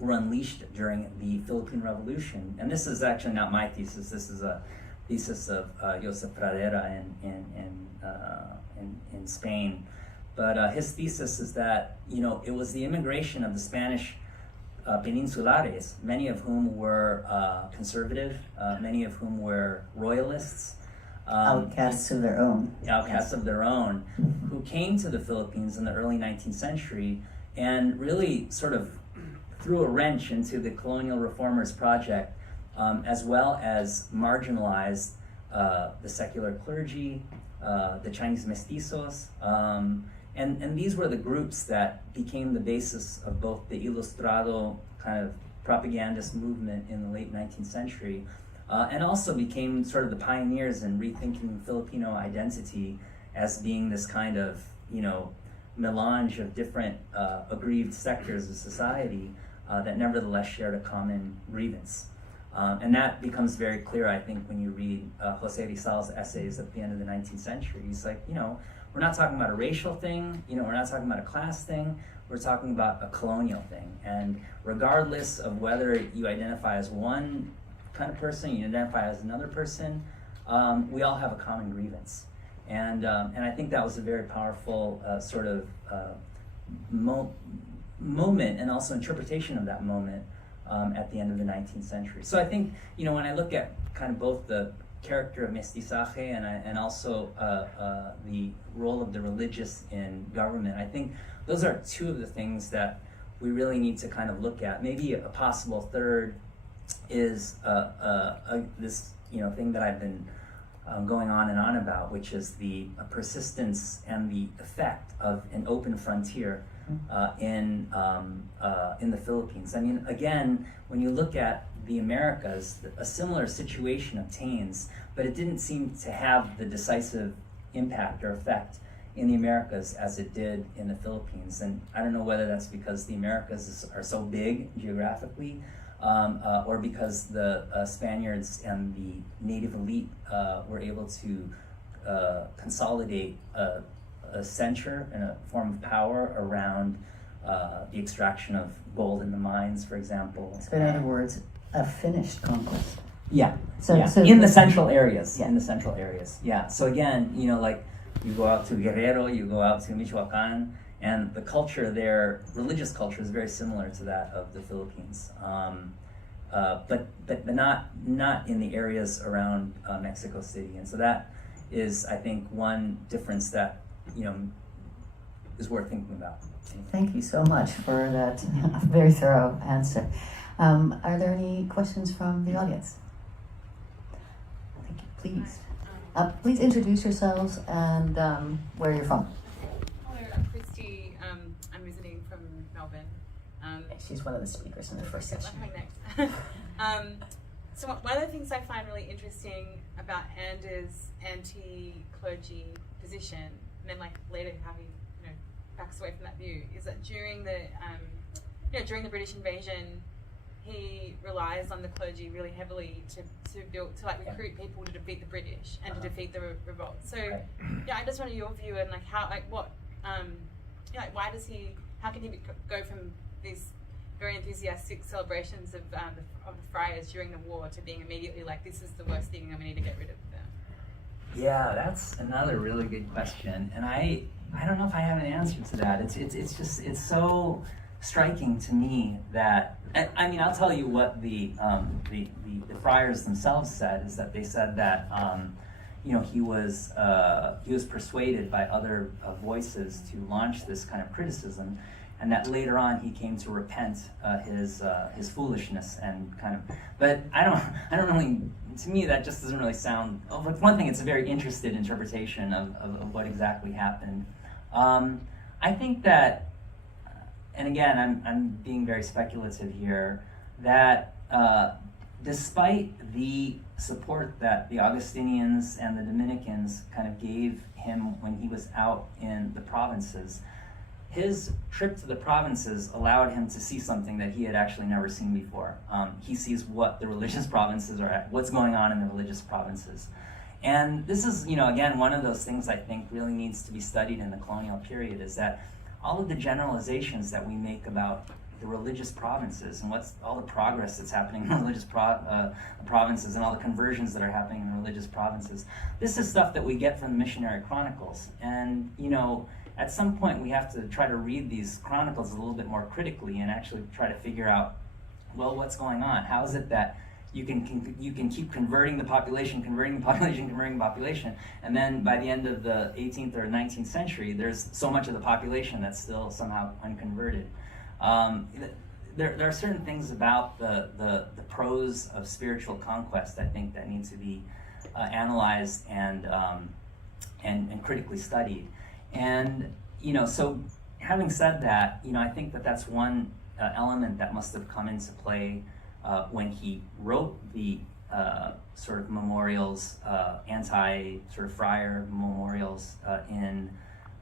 were unleashed during the Philippine Revolution. And this is actually not my thesis, this is a thesis of Josep Pradera in Spain. But his thesis is that, it was the immigration of the Spanish peninsulares, many of whom were conservative, many of whom were royalists, outcasts of their own. Outcasts of their own, who came to the Philippines in the early 19th century and really sort of threw a wrench into the colonial reformers project, as well as marginalized the secular clergy, the Chinese mestizos, and these were the groups that became the basis of both the Ilustrado kind of propagandist movement in the late 19th century, and also became sort of the pioneers in rethinking Filipino identity as being this kind of, melange of different aggrieved sectors of society that nevertheless shared a common grievance. And that becomes very clear, I think, when you read Jose Rizal's essays at the end of the 19th century. He's like, we're not talking about a racial thing, we're not talking about a class thing, we're talking about a colonial thing. And regardless of whether you identify as one kind of person, you identify as another person, we all have a common grievance. And I think that was a very powerful sort of moment and also interpretation of that moment at the end of the 19th century. So I think, when I look at kind of both the character of mestizaje and also the role of the religious in government, I think those are two of the things that we really need to kind of look at. Maybe a possible third is this thing that I've been going on and on about, which is the persistence and the effect of an open frontier in the Philippines. Again, when you look at the Americas, a similar situation obtains, but it didn't seem to have the decisive impact or effect in the Americas as it did in the Philippines. And I don't know whether that's because the Americas are so big geographically, or because the Spaniards and the native elite were able to consolidate a center and a form of power around the extraction of gold in the mines, for example. So in other words, a finished conquest. Yeah. So in the central areas. Yeah. In the central areas. Yeah. So again, like you go out to Guerrero, you go out to Michoacan, and the culture there, religious culture, is very similar to that of the Philippines. But not in the areas around Mexico City. And so that is, I think, one difference that is worth thinking about. Thank you so much for that very thorough answer. Are there any questions from the audience? Thank you. Please. Please introduce yourselves and where you're from. Hello, I'm Christy. I'm visiting from Melbourne. She's one of the speakers in the first I'm session. coming next. So one of the things I find really interesting about Anders' anti-clergy position, and then like later how he backs away from that view, is that during the British invasion, he relies on the clergy really heavily to recruit people to defeat the British and to defeat the revolt. So I just wanted your view and how can he go from these very enthusiastic celebrations of the friars during the war to being immediately like, this is the worst thing and we need to get rid of them? Yeah, that's another really good question, and I don't know if I have an answer to that. It's so striking to me that, I mean, I'll tell you what the friars themselves said, is that they said that he was persuaded by other voices to launch this kind of criticism, and that later on he came to repent his foolishness and kind of. But I don't really. To me, that just doesn't really sound. Oh, but one thing, it's a very interested interpretation of what exactly happened. I think that, and again, I'm being very speculative here, that despite the support that the Augustinians and the Dominicans kind of gave him when he was out in the provinces, his trip to the provinces allowed him to see something that he had actually never seen before. He sees what the religious provinces are at, what's going on in the religious provinces. And this is, again, one of those things I think really needs to be studied in the colonial period, is that all of the generalizations that we make about the religious provinces and what's all the progress that's happening in the religious provinces and all the conversions that are happening in the religious provinces, this is stuff that we get from the missionary chronicles. And, at some point we have to try to read these chronicles a little bit more critically and actually try to figure out, well, what's going on? How is it that you can keep converting the population, and then by the end of the 18th or 19th century, there's so much of the population that's still somehow unconverted. There are certain things about the prose of spiritual conquest, I think, that need to be analyzed and critically studied. And so having said that, I think that that's one element that must have come into play when he wrote the sort of memorials, anti-sort of friar memorials in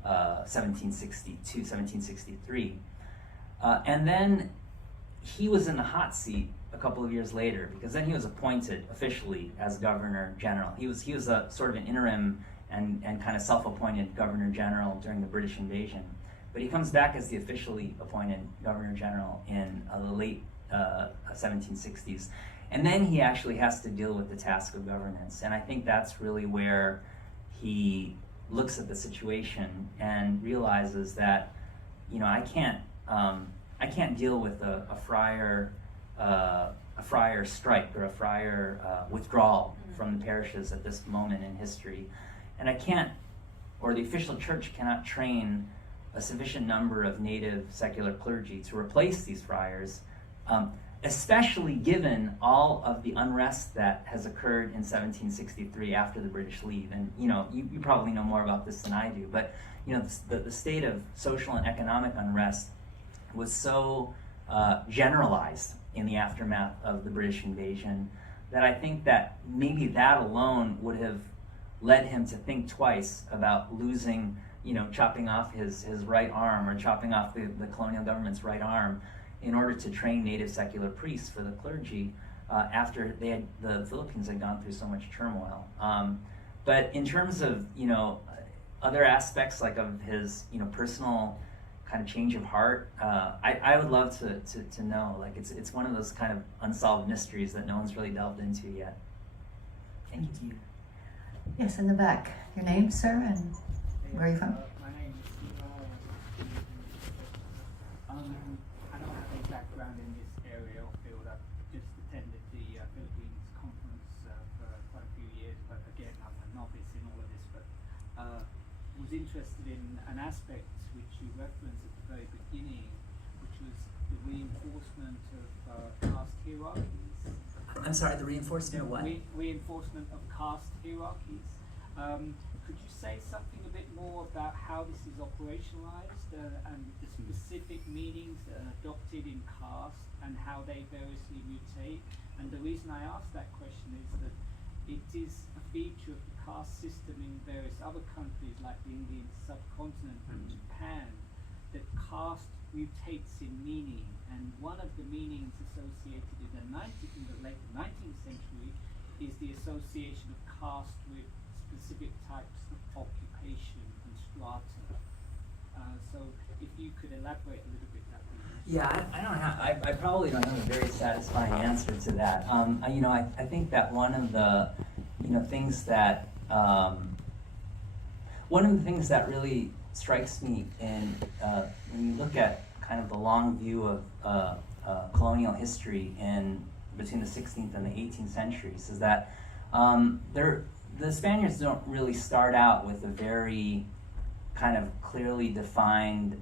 1762, 1763. And then he was in the hot seat a couple of years later, because then he was appointed officially as Governor General. He was a sort of an interim and kind of self-appointed Governor General during the British invasion. But he comes back as the officially appointed Governor General in the late 1760s. And then he actually has to deal with the task of governance. And I think that's really where he looks at the situation and realizes that, I can't deal with a friar strike or a friar withdrawal from the parishes at this moment in history. And the official church cannot train a sufficient number of native secular clergy to replace these friars, especially given all of the unrest that has occurred in 1763 after the British leave. And you probably know more about this than I do, but the state of social and economic unrest was so generalized in the aftermath of the British invasion that I think that maybe that alone would have led him to think twice about losing, chopping off his right arm or chopping off the colonial government's right arm in order to train native secular priests for the clergy after the Philippines had gone through so much turmoil. But in terms of, other aspects like of his, personal kind of change of heart, I would love to know. Like it's one of those kind of unsolved mysteries that no one's really delved into yet. Thank you. Yes, in the back. Your name, sir, and where are you from? My name is Steve. I don't have any background in this area or field. I've just attended the Philippines conference for quite a few years, but again, I'm a novice in all of this. But was interested in an aspect which you referenced at the very beginning, which was the reinforcement of caste hierarchies. I'm sorry, the reinforcement of what? Reinforcement of caste hierarchies. Could you say something a bit more about how this is operationalized and the specific meanings that are adopted in caste and how they variously mutate? And the reason I ask that question is that it is a feature of the caste system in various other countries like the Indian subcontinent and Japan that caste mutates in meaning. And one of the meanings associated in the late 19th century is the association of caste with specific types of occupation and strata. So if you could elaborate a little bit, that would be useful. Yeah, I probably don't have a very satisfying answer to that. I think that one of the things that really strikes me in when you look at kind of the long view of colonial history between the 16th and the 18th centuries is that the Spaniards don't really start out with a very kind of clearly defined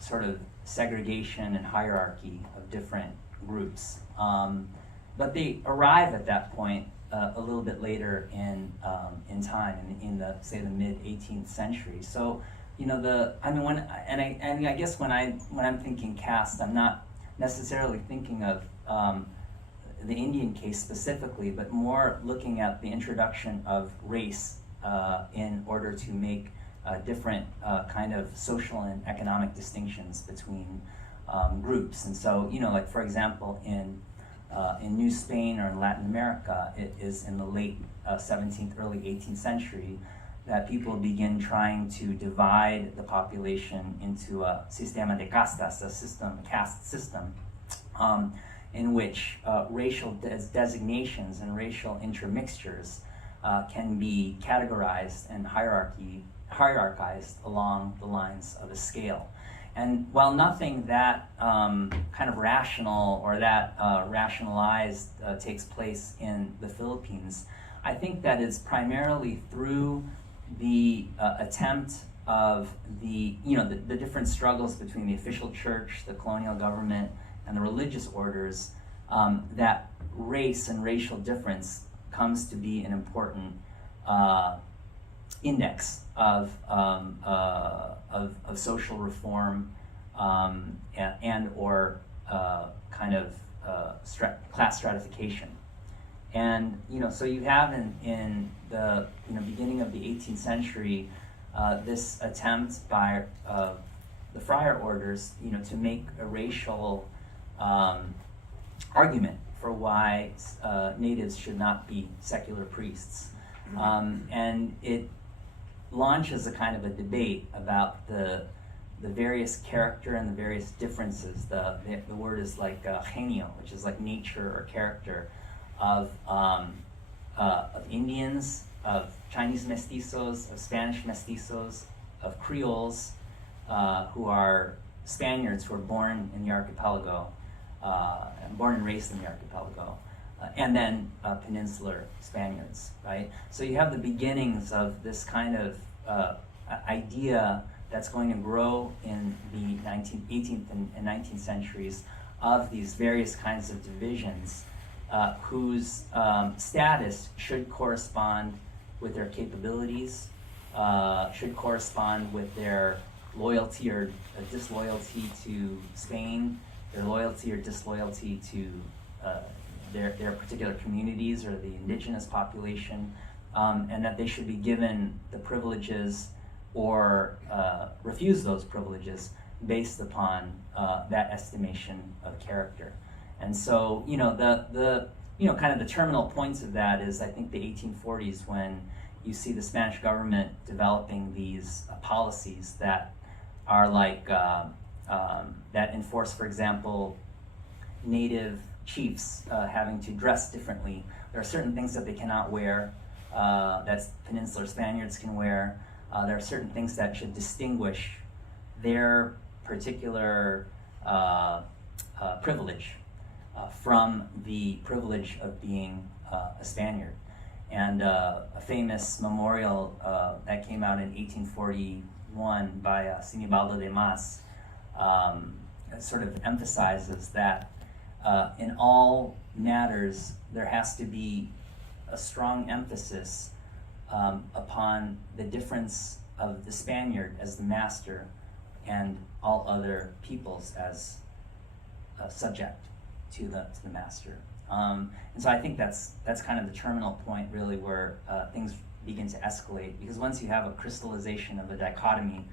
sort of segregation and hierarchy of different groups. But they arrive at that point a little bit later in time, in the say the mid 18th century. So I guess when I'm thinking caste, I'm not necessarily thinking of the Indian case specifically, but more looking at the introduction of race in order to make different kind of social and economic distinctions between groups. And so, like for example, in New Spain or in Latin America, it is in the late 17th, early 18th century that people begin trying to divide the population into a sistema de castas, a caste system, in which racial designations and racial intermixtures can be categorized and hierarchized along the lines of a scale. And while nothing that kind of rational or that rationalized takes place in the Philippines, I think that it's primarily through the attempt of the different struggles between the official church, the colonial government, and the religious orders, that race and racial difference comes to be an important index of social reform and or kind of class stratification. And so you have in the beginning of the 18th century this attempt by the friar orders to make a racial argument for why natives should not be secular priests. And it launches a kind of a debate about the various character and the various differences. The word is like genio, which is like nature or character of Indians, of Chinese mestizos, of Spanish mestizos, of Creoles, who are Spaniards who are born in the archipelago, born and raised in the archipelago, and then peninsular Spaniards, right? So you have the beginnings of this kind of idea that's going to grow in the 18th and 19th centuries of these various kinds of divisions whose status should correspond with their capabilities, should correspond with their loyalty or disloyalty to Spain, their loyalty or disloyalty to their particular communities or the indigenous population, and that they should be given the privileges or refuse those privileges based upon that estimation of character. And so, the kind of the terminal points of that is, I think, the 1840s, when you see the Spanish government developing these policies that are like that enforce, for example, native chiefs having to dress differently. There are certain things that they cannot wear that peninsular Spaniards can wear. There are certain things that should distinguish their particular privilege from the privilege of being a Spaniard. And a famous memorial that came out in 1841 1 by Sinibaldo de Mas sort of emphasizes that in all matters there has to be a strong emphasis upon the difference of the Spaniard as the master and all other peoples as subject to the master. And so I think that's kind of the terminal point, really, where things begin to escalate, because once you have a crystallization of a dichotomy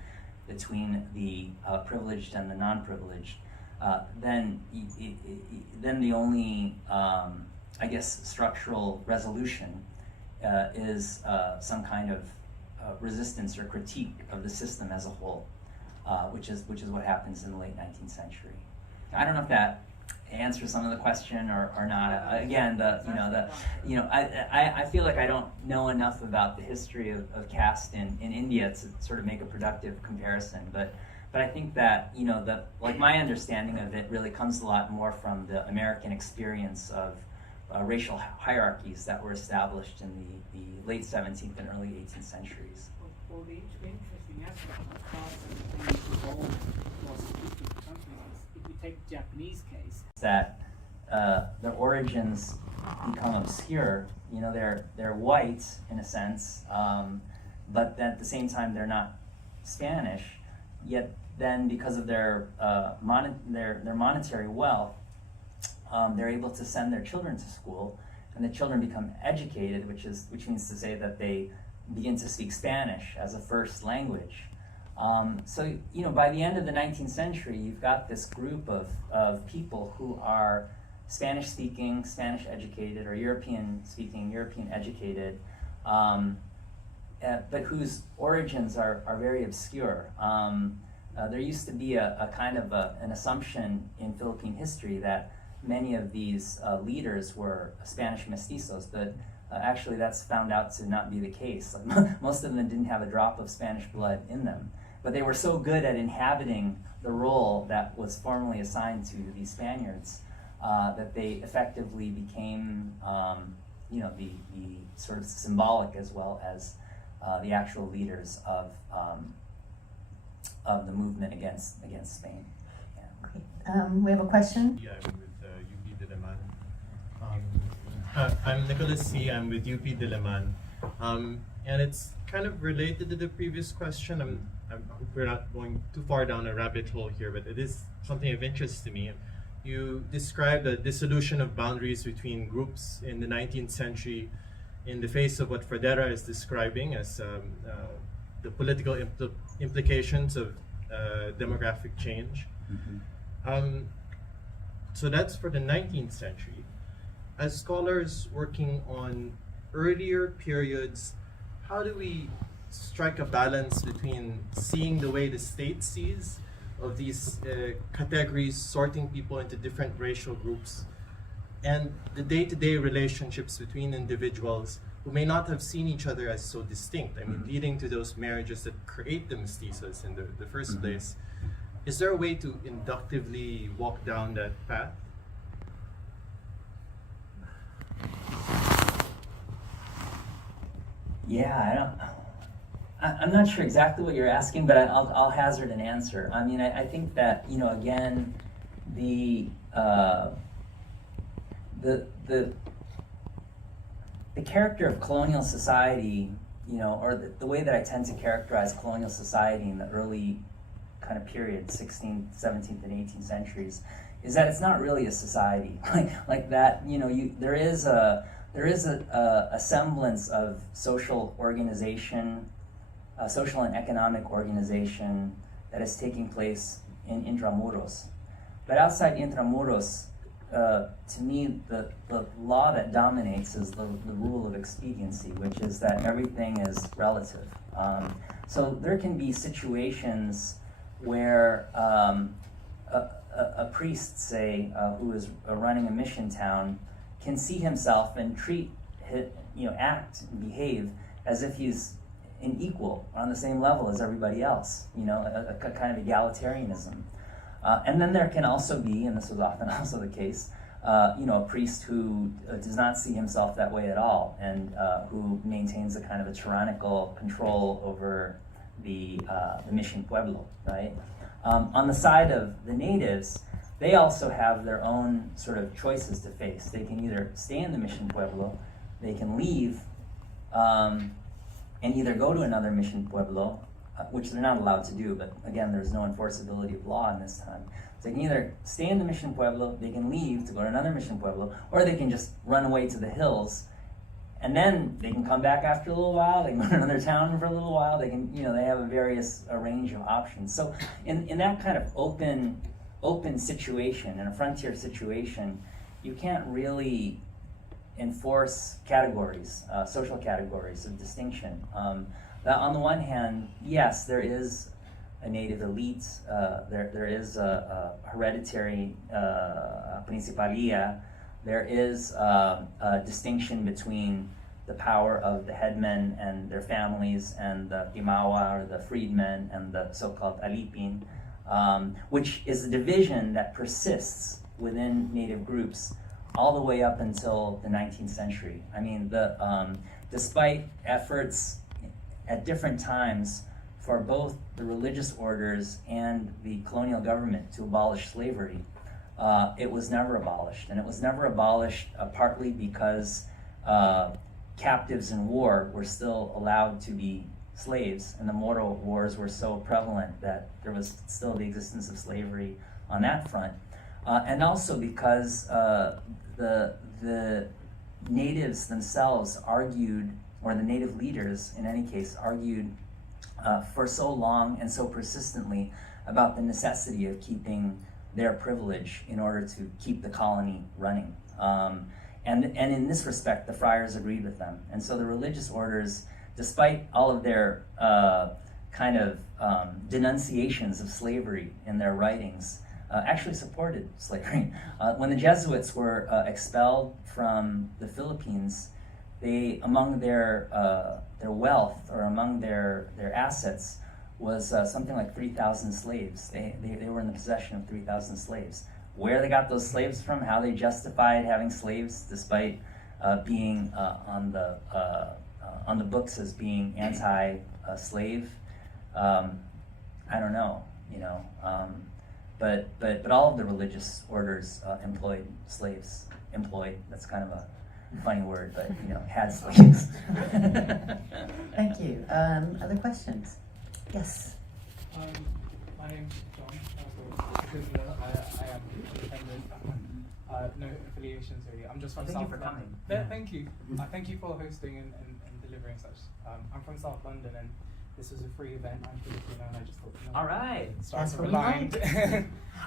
between the privileged and the non-privileged, then the only I guess structural resolution is some kind of resistance or critique of the system as a whole, which is what happens in the late 19th century. I don't know if that answers some of the question or not. Again, I feel like I don't know enough about the history of caste in India to sort of make a productive comparison, but I think that my understanding of it really comes a lot more from the American experience of racial hierarchies that were established in the late 17th and early 18th centuries. Well, the interesting aspect of caste and the evolved across different countries is, if we take the Japanese case, that their origins become obscure. They're white in a sense, but then at the same time they're not Spanish. Yet then, because of their monetary wealth, they're able to send their children to school, and the children become educated, which means to say that they begin to speak Spanish as a first language. So by the end of the 19th century, you've got this group of people who are Spanish-speaking, Spanish-educated, or European-speaking, European-educated, but whose origins are very obscure. There used to be a kind of an assumption in Philippine history that many of these leaders were Spanish mestizos, but actually that's found out to not be the case. Most of them didn't have a drop of Spanish blood in them, but they were so good at inhabiting the role that was formerly assigned to these Spaniards that they effectively became the sort of symbolic as well as the actual leaders of the movement against Spain. Yeah. We have a question. Yeah, I'm with UP Diliman. I'm Nicholas C. I'm with UP Diliman. And it's kind of related to the previous question. We're not going too far down a rabbit hole here, but it is something of interest to me. You described the dissolution of boundaries between groups in the 19th century in the face of what Fredera is describing as the political implications of demographic change. Mm-hmm. So that's for the 19th century. As scholars working on earlier periods, how do we strike a balance between seeing the way the state sees of these categories, sorting people into different racial groups, and the day-to-day relationships between individuals who may not have seen each other as so distinct? I mean, leading to those marriages that create the mestizos in the first place. Is there a way to inductively walk down that path? Yeah, I'm not sure exactly what you're asking, but I'll hazard an answer. I mean, I think that again, the character of colonial society, or the way that I tend to characterize colonial society in the early kind of period, 16th, 17th, and 18th centuries, is that it's not really a society like that. There is a semblance of social organization, social and economic organization that is taking place in Intramuros. But outside Intramuros, to me, the law that dominates is the rule of expediency, which is that everything is relative. So there can be situations where a priest, say, who is running a mission town, can see himself and act and behave as if he's an equal, on the same level as everybody else, a kind of egalitarianism. And then there can also be, and this was often also the case, a priest who does not see himself that way at all, and who maintains a kind of a tyrannical control over the Mission Pueblo, right? On the side of the natives, they also have their own sort of choices to face. They can either stay in the Mission Pueblo, they can leave and either go to another Mission Pueblo, which they're not allowed to do, but again, there's no enforceability of law in this time. So they can either stay in the Mission Pueblo, they can leave to go to another Mission Pueblo, or they can just run away to the hills, and then they can come back after a little while, they can go to another town for a little while, they can, they have a range of options. So in that kind of open situation, in a frontier situation, you can't really enforce categories, social categories of distinction. On the one hand, yes, there is a native elite, there is a hereditary principalia, there is a distinction between the power of the headmen and their families and the timawa, or the freedmen, and the so-called alipin, which is a division that persists within native groups all the way up until the 19th century. I mean, despite efforts at different times for both the religious orders and the colonial government to abolish slavery, it was never abolished. And it was never abolished partly because captives in war were still allowed to be slaves, and the Moro wars were so prevalent that there was still the existence of slavery on that front. And also because the natives themselves argued, or the native leaders in any case, argued for so long and so persistently about the necessity of keeping their privilege in order to keep the colony running. And in this respect, the friars agreed with them. And so the religious orders, despite all of their denunciations of slavery in their writings, actually supported slavery. When the Jesuits were expelled from the Philippines, they, among their wealth, or among their assets, was something like 3,000 slaves. They were in the possession of 3,000 slaves. Where they got those slaves from, how they justified having slaves despite being on the books as being anti-slave, I don't know, but all of the religious orders employed slaves. Employed, that's kind of a funny word, but had slaves. Thank you. Other questions? Yes. My name's John. I am independent. No affiliations really. I'm just from Thank South you for London. coming. Thank you. Thank you for hosting and delivering such. I'm from South London, and this was a free event. I'm Filipino, and I just thought, All right. stars That's were what we aligned.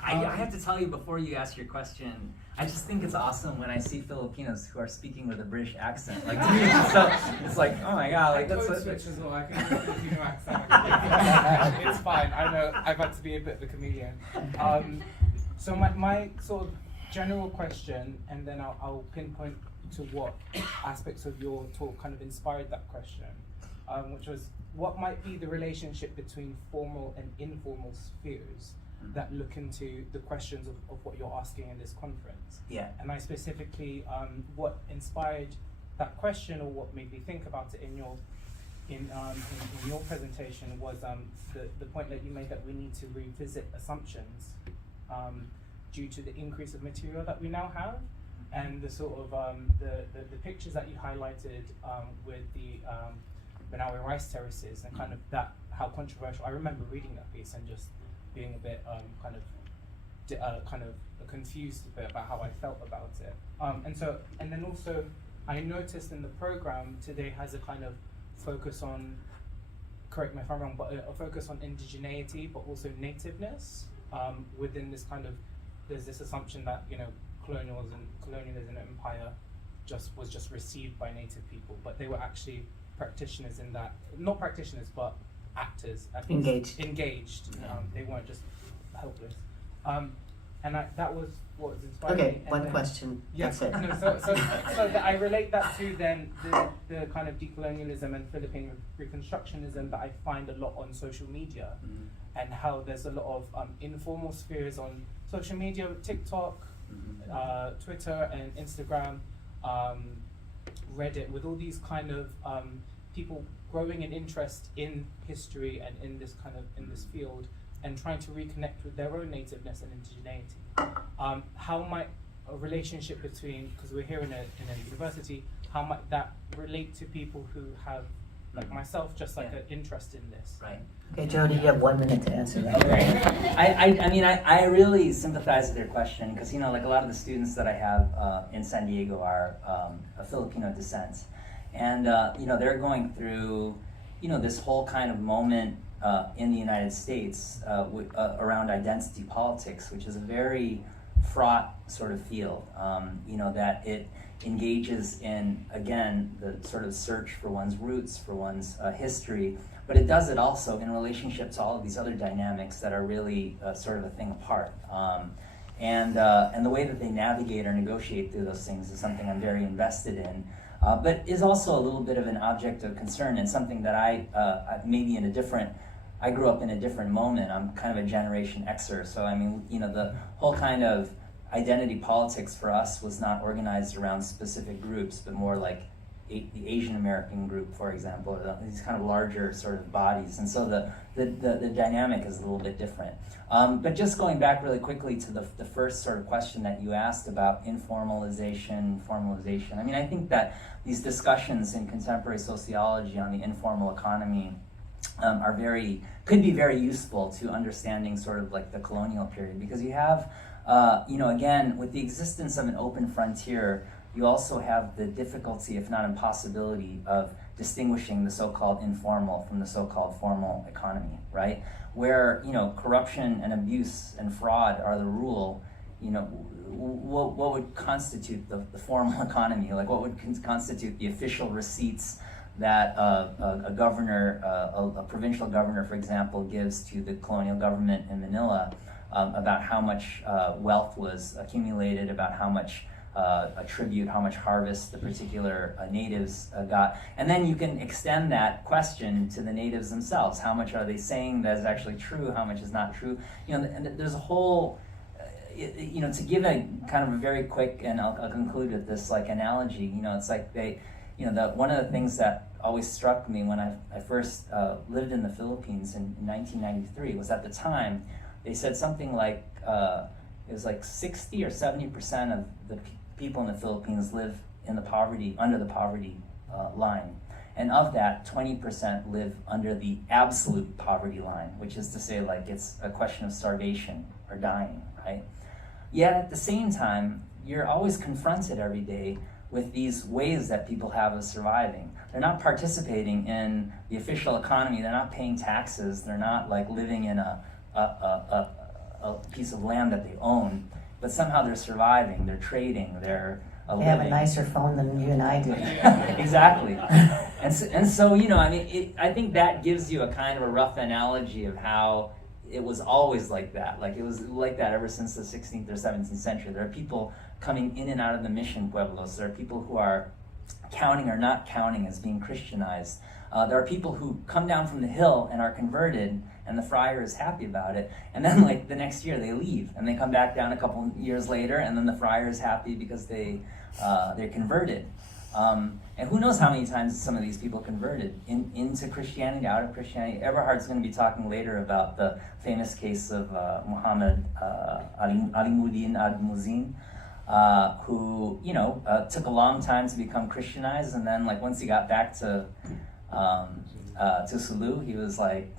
I have to tell you before you ask your question, I just think it's awesome when I see Filipinos who are speaking with a British accent. Like, to me, it's like, oh my god, like that's what. Switch as well. I can do a Filipino accent. It's fine. I know. I've had to be a bit of a chameleon. So my sort of general question, and then I'll pinpoint to what aspects of your talk kind of inspired that question, which was, what might be the relationship between formal and informal spheres that look into the questions of what you're asking in this conference? Yeah. And I specifically, what inspired that question, or what made me think about it in your presentation, was the point that you made that we need to revisit assumptions due to the increase of material that we now have, and the sort of the pictures that you highlighted with the Manawi Rice Terraces, and kind of that, how controversial. I remember reading that piece and just being a bit kind of confused a bit about how I felt about it. And then also, I noticed in the program today has a kind of focus on, correct me if I'm wrong, but a focus on indigeneity, but also nativeness within this kind of. There's this assumption that colonialism and empire was just received by native people, but they were actually practitioners in that, not practitioners, but actors. At least. Engaged. They weren't just helpless. And that was what was inspiring me. Okay, one question. Yes. That's it. No, so I relate that to then the kind of decolonialism and Philippine reconstructionism that I find a lot on social media, and how there's a lot of informal spheres on social media, TikTok, Twitter and Instagram, Reddit, with all these kind of people growing an interest in history and in this field, and trying to reconnect with their own nativeness and indigeneity. How might a relationship between, because we're here in a university, how might that relate to people who have, like myself, just like an interest in this? Right. Okay, Jody, you have 1 minute to answer that. Okay. I mean, I really sympathize with your question because, you know, like a lot of the students that I have in San Diego are of Filipino descent. And, you know, they're going through, you know, this whole kind of moment in the United States around identity politics, which is a very fraught sort of field, you know, that it engages in, again, the sort of search for one's roots, for one's history, but it does it also in relationship to all of these other dynamics that are really sort of a thing apart. And the way that they navigate or negotiate through those things is something I'm very invested in, but is also a little bit of an object of concern and something that I grew up in a different moment. I'm kind of a Generation Xer, so I mean, you know, the whole kind of identity politics for us was not organized around specific groups, but more like the Asian American group, for example, or these kind of larger sort of bodies. And so the dynamic is a little bit different. But just going back really quickly to the first sort of question that you asked about informalization, formalization. I mean, I think that these discussions in contemporary sociology on the informal economy could be very useful to understanding sort of like the colonial period, because you have, you know, again, with the existence of an open frontier, you also have the difficulty, if not impossibility, of distinguishing the so-called informal from the so-called formal economy, right? Where, you know, corruption and abuse and fraud are the rule, you know, what would constitute the formal economy? Like, what would constitute the official receipts that a governor, a provincial governor, for example, gives to the colonial government in Manila about how much wealth was accumulated, about how much a tribute, how much harvest the particular natives got. And then you can extend that question to the natives themselves. How much are they saying that is actually true? How much is not true? You know, and there's a whole, you know, to give a kind of a very quick, and I'll conclude with this like analogy, you know, it's like you know, one of the things that always struck me when I first lived in the Philippines in 1993 was, at the time, they said something like, it was like 60 or 70% of the people in the Philippines live in under the poverty line. And of that, 20% live under the absolute poverty line, which is to say, like, it's a question of starvation or dying, right? Yet at the same time, you're always confronted every day with these ways that people have of surviving. They're not participating in the official economy, they're not paying taxes, they're not like living in a piece of land that they own, but somehow they're surviving, they're trading, they're They have a nicer phone than you and I do. Exactly. And so, you know, I mean, I think that gives you a kind of a rough analogy of how it was always like that. Like, it was like that ever since the 16th or 17th century. There are people coming in and out of the mission pueblos. There are people who are counting or not counting as being Christianized. There are people who come down from the hill and are converted, and the friar is happy about it. And then, like, the next year they leave, and they come back down a couple years later, and then the friar is happy because they're converted. And who knows how many times some of these people converted into Christianity, out of Christianity. Eberhard's going to be talking later about the famous case of Muhammad Alimuddin ad-Muzin, who, you know, took a long time to become Christianized, and then, like, once he got back to Sulu, he was like,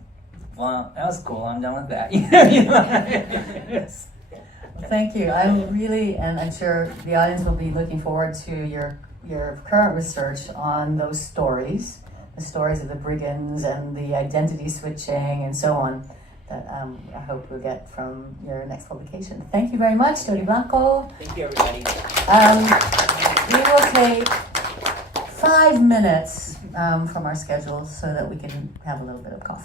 well, that was cool, I'm done with that. Yes. Thank you. I'm really, and I'm sure the audience will be looking forward to your current research on those stories, the stories of the brigands and the identity switching and so on, that I hope we'll get from your next publication. Thank you very much, Jody Blanco. Thank you, everybody. We will take 5 minutes from our schedule so that we can have a little bit of coffee.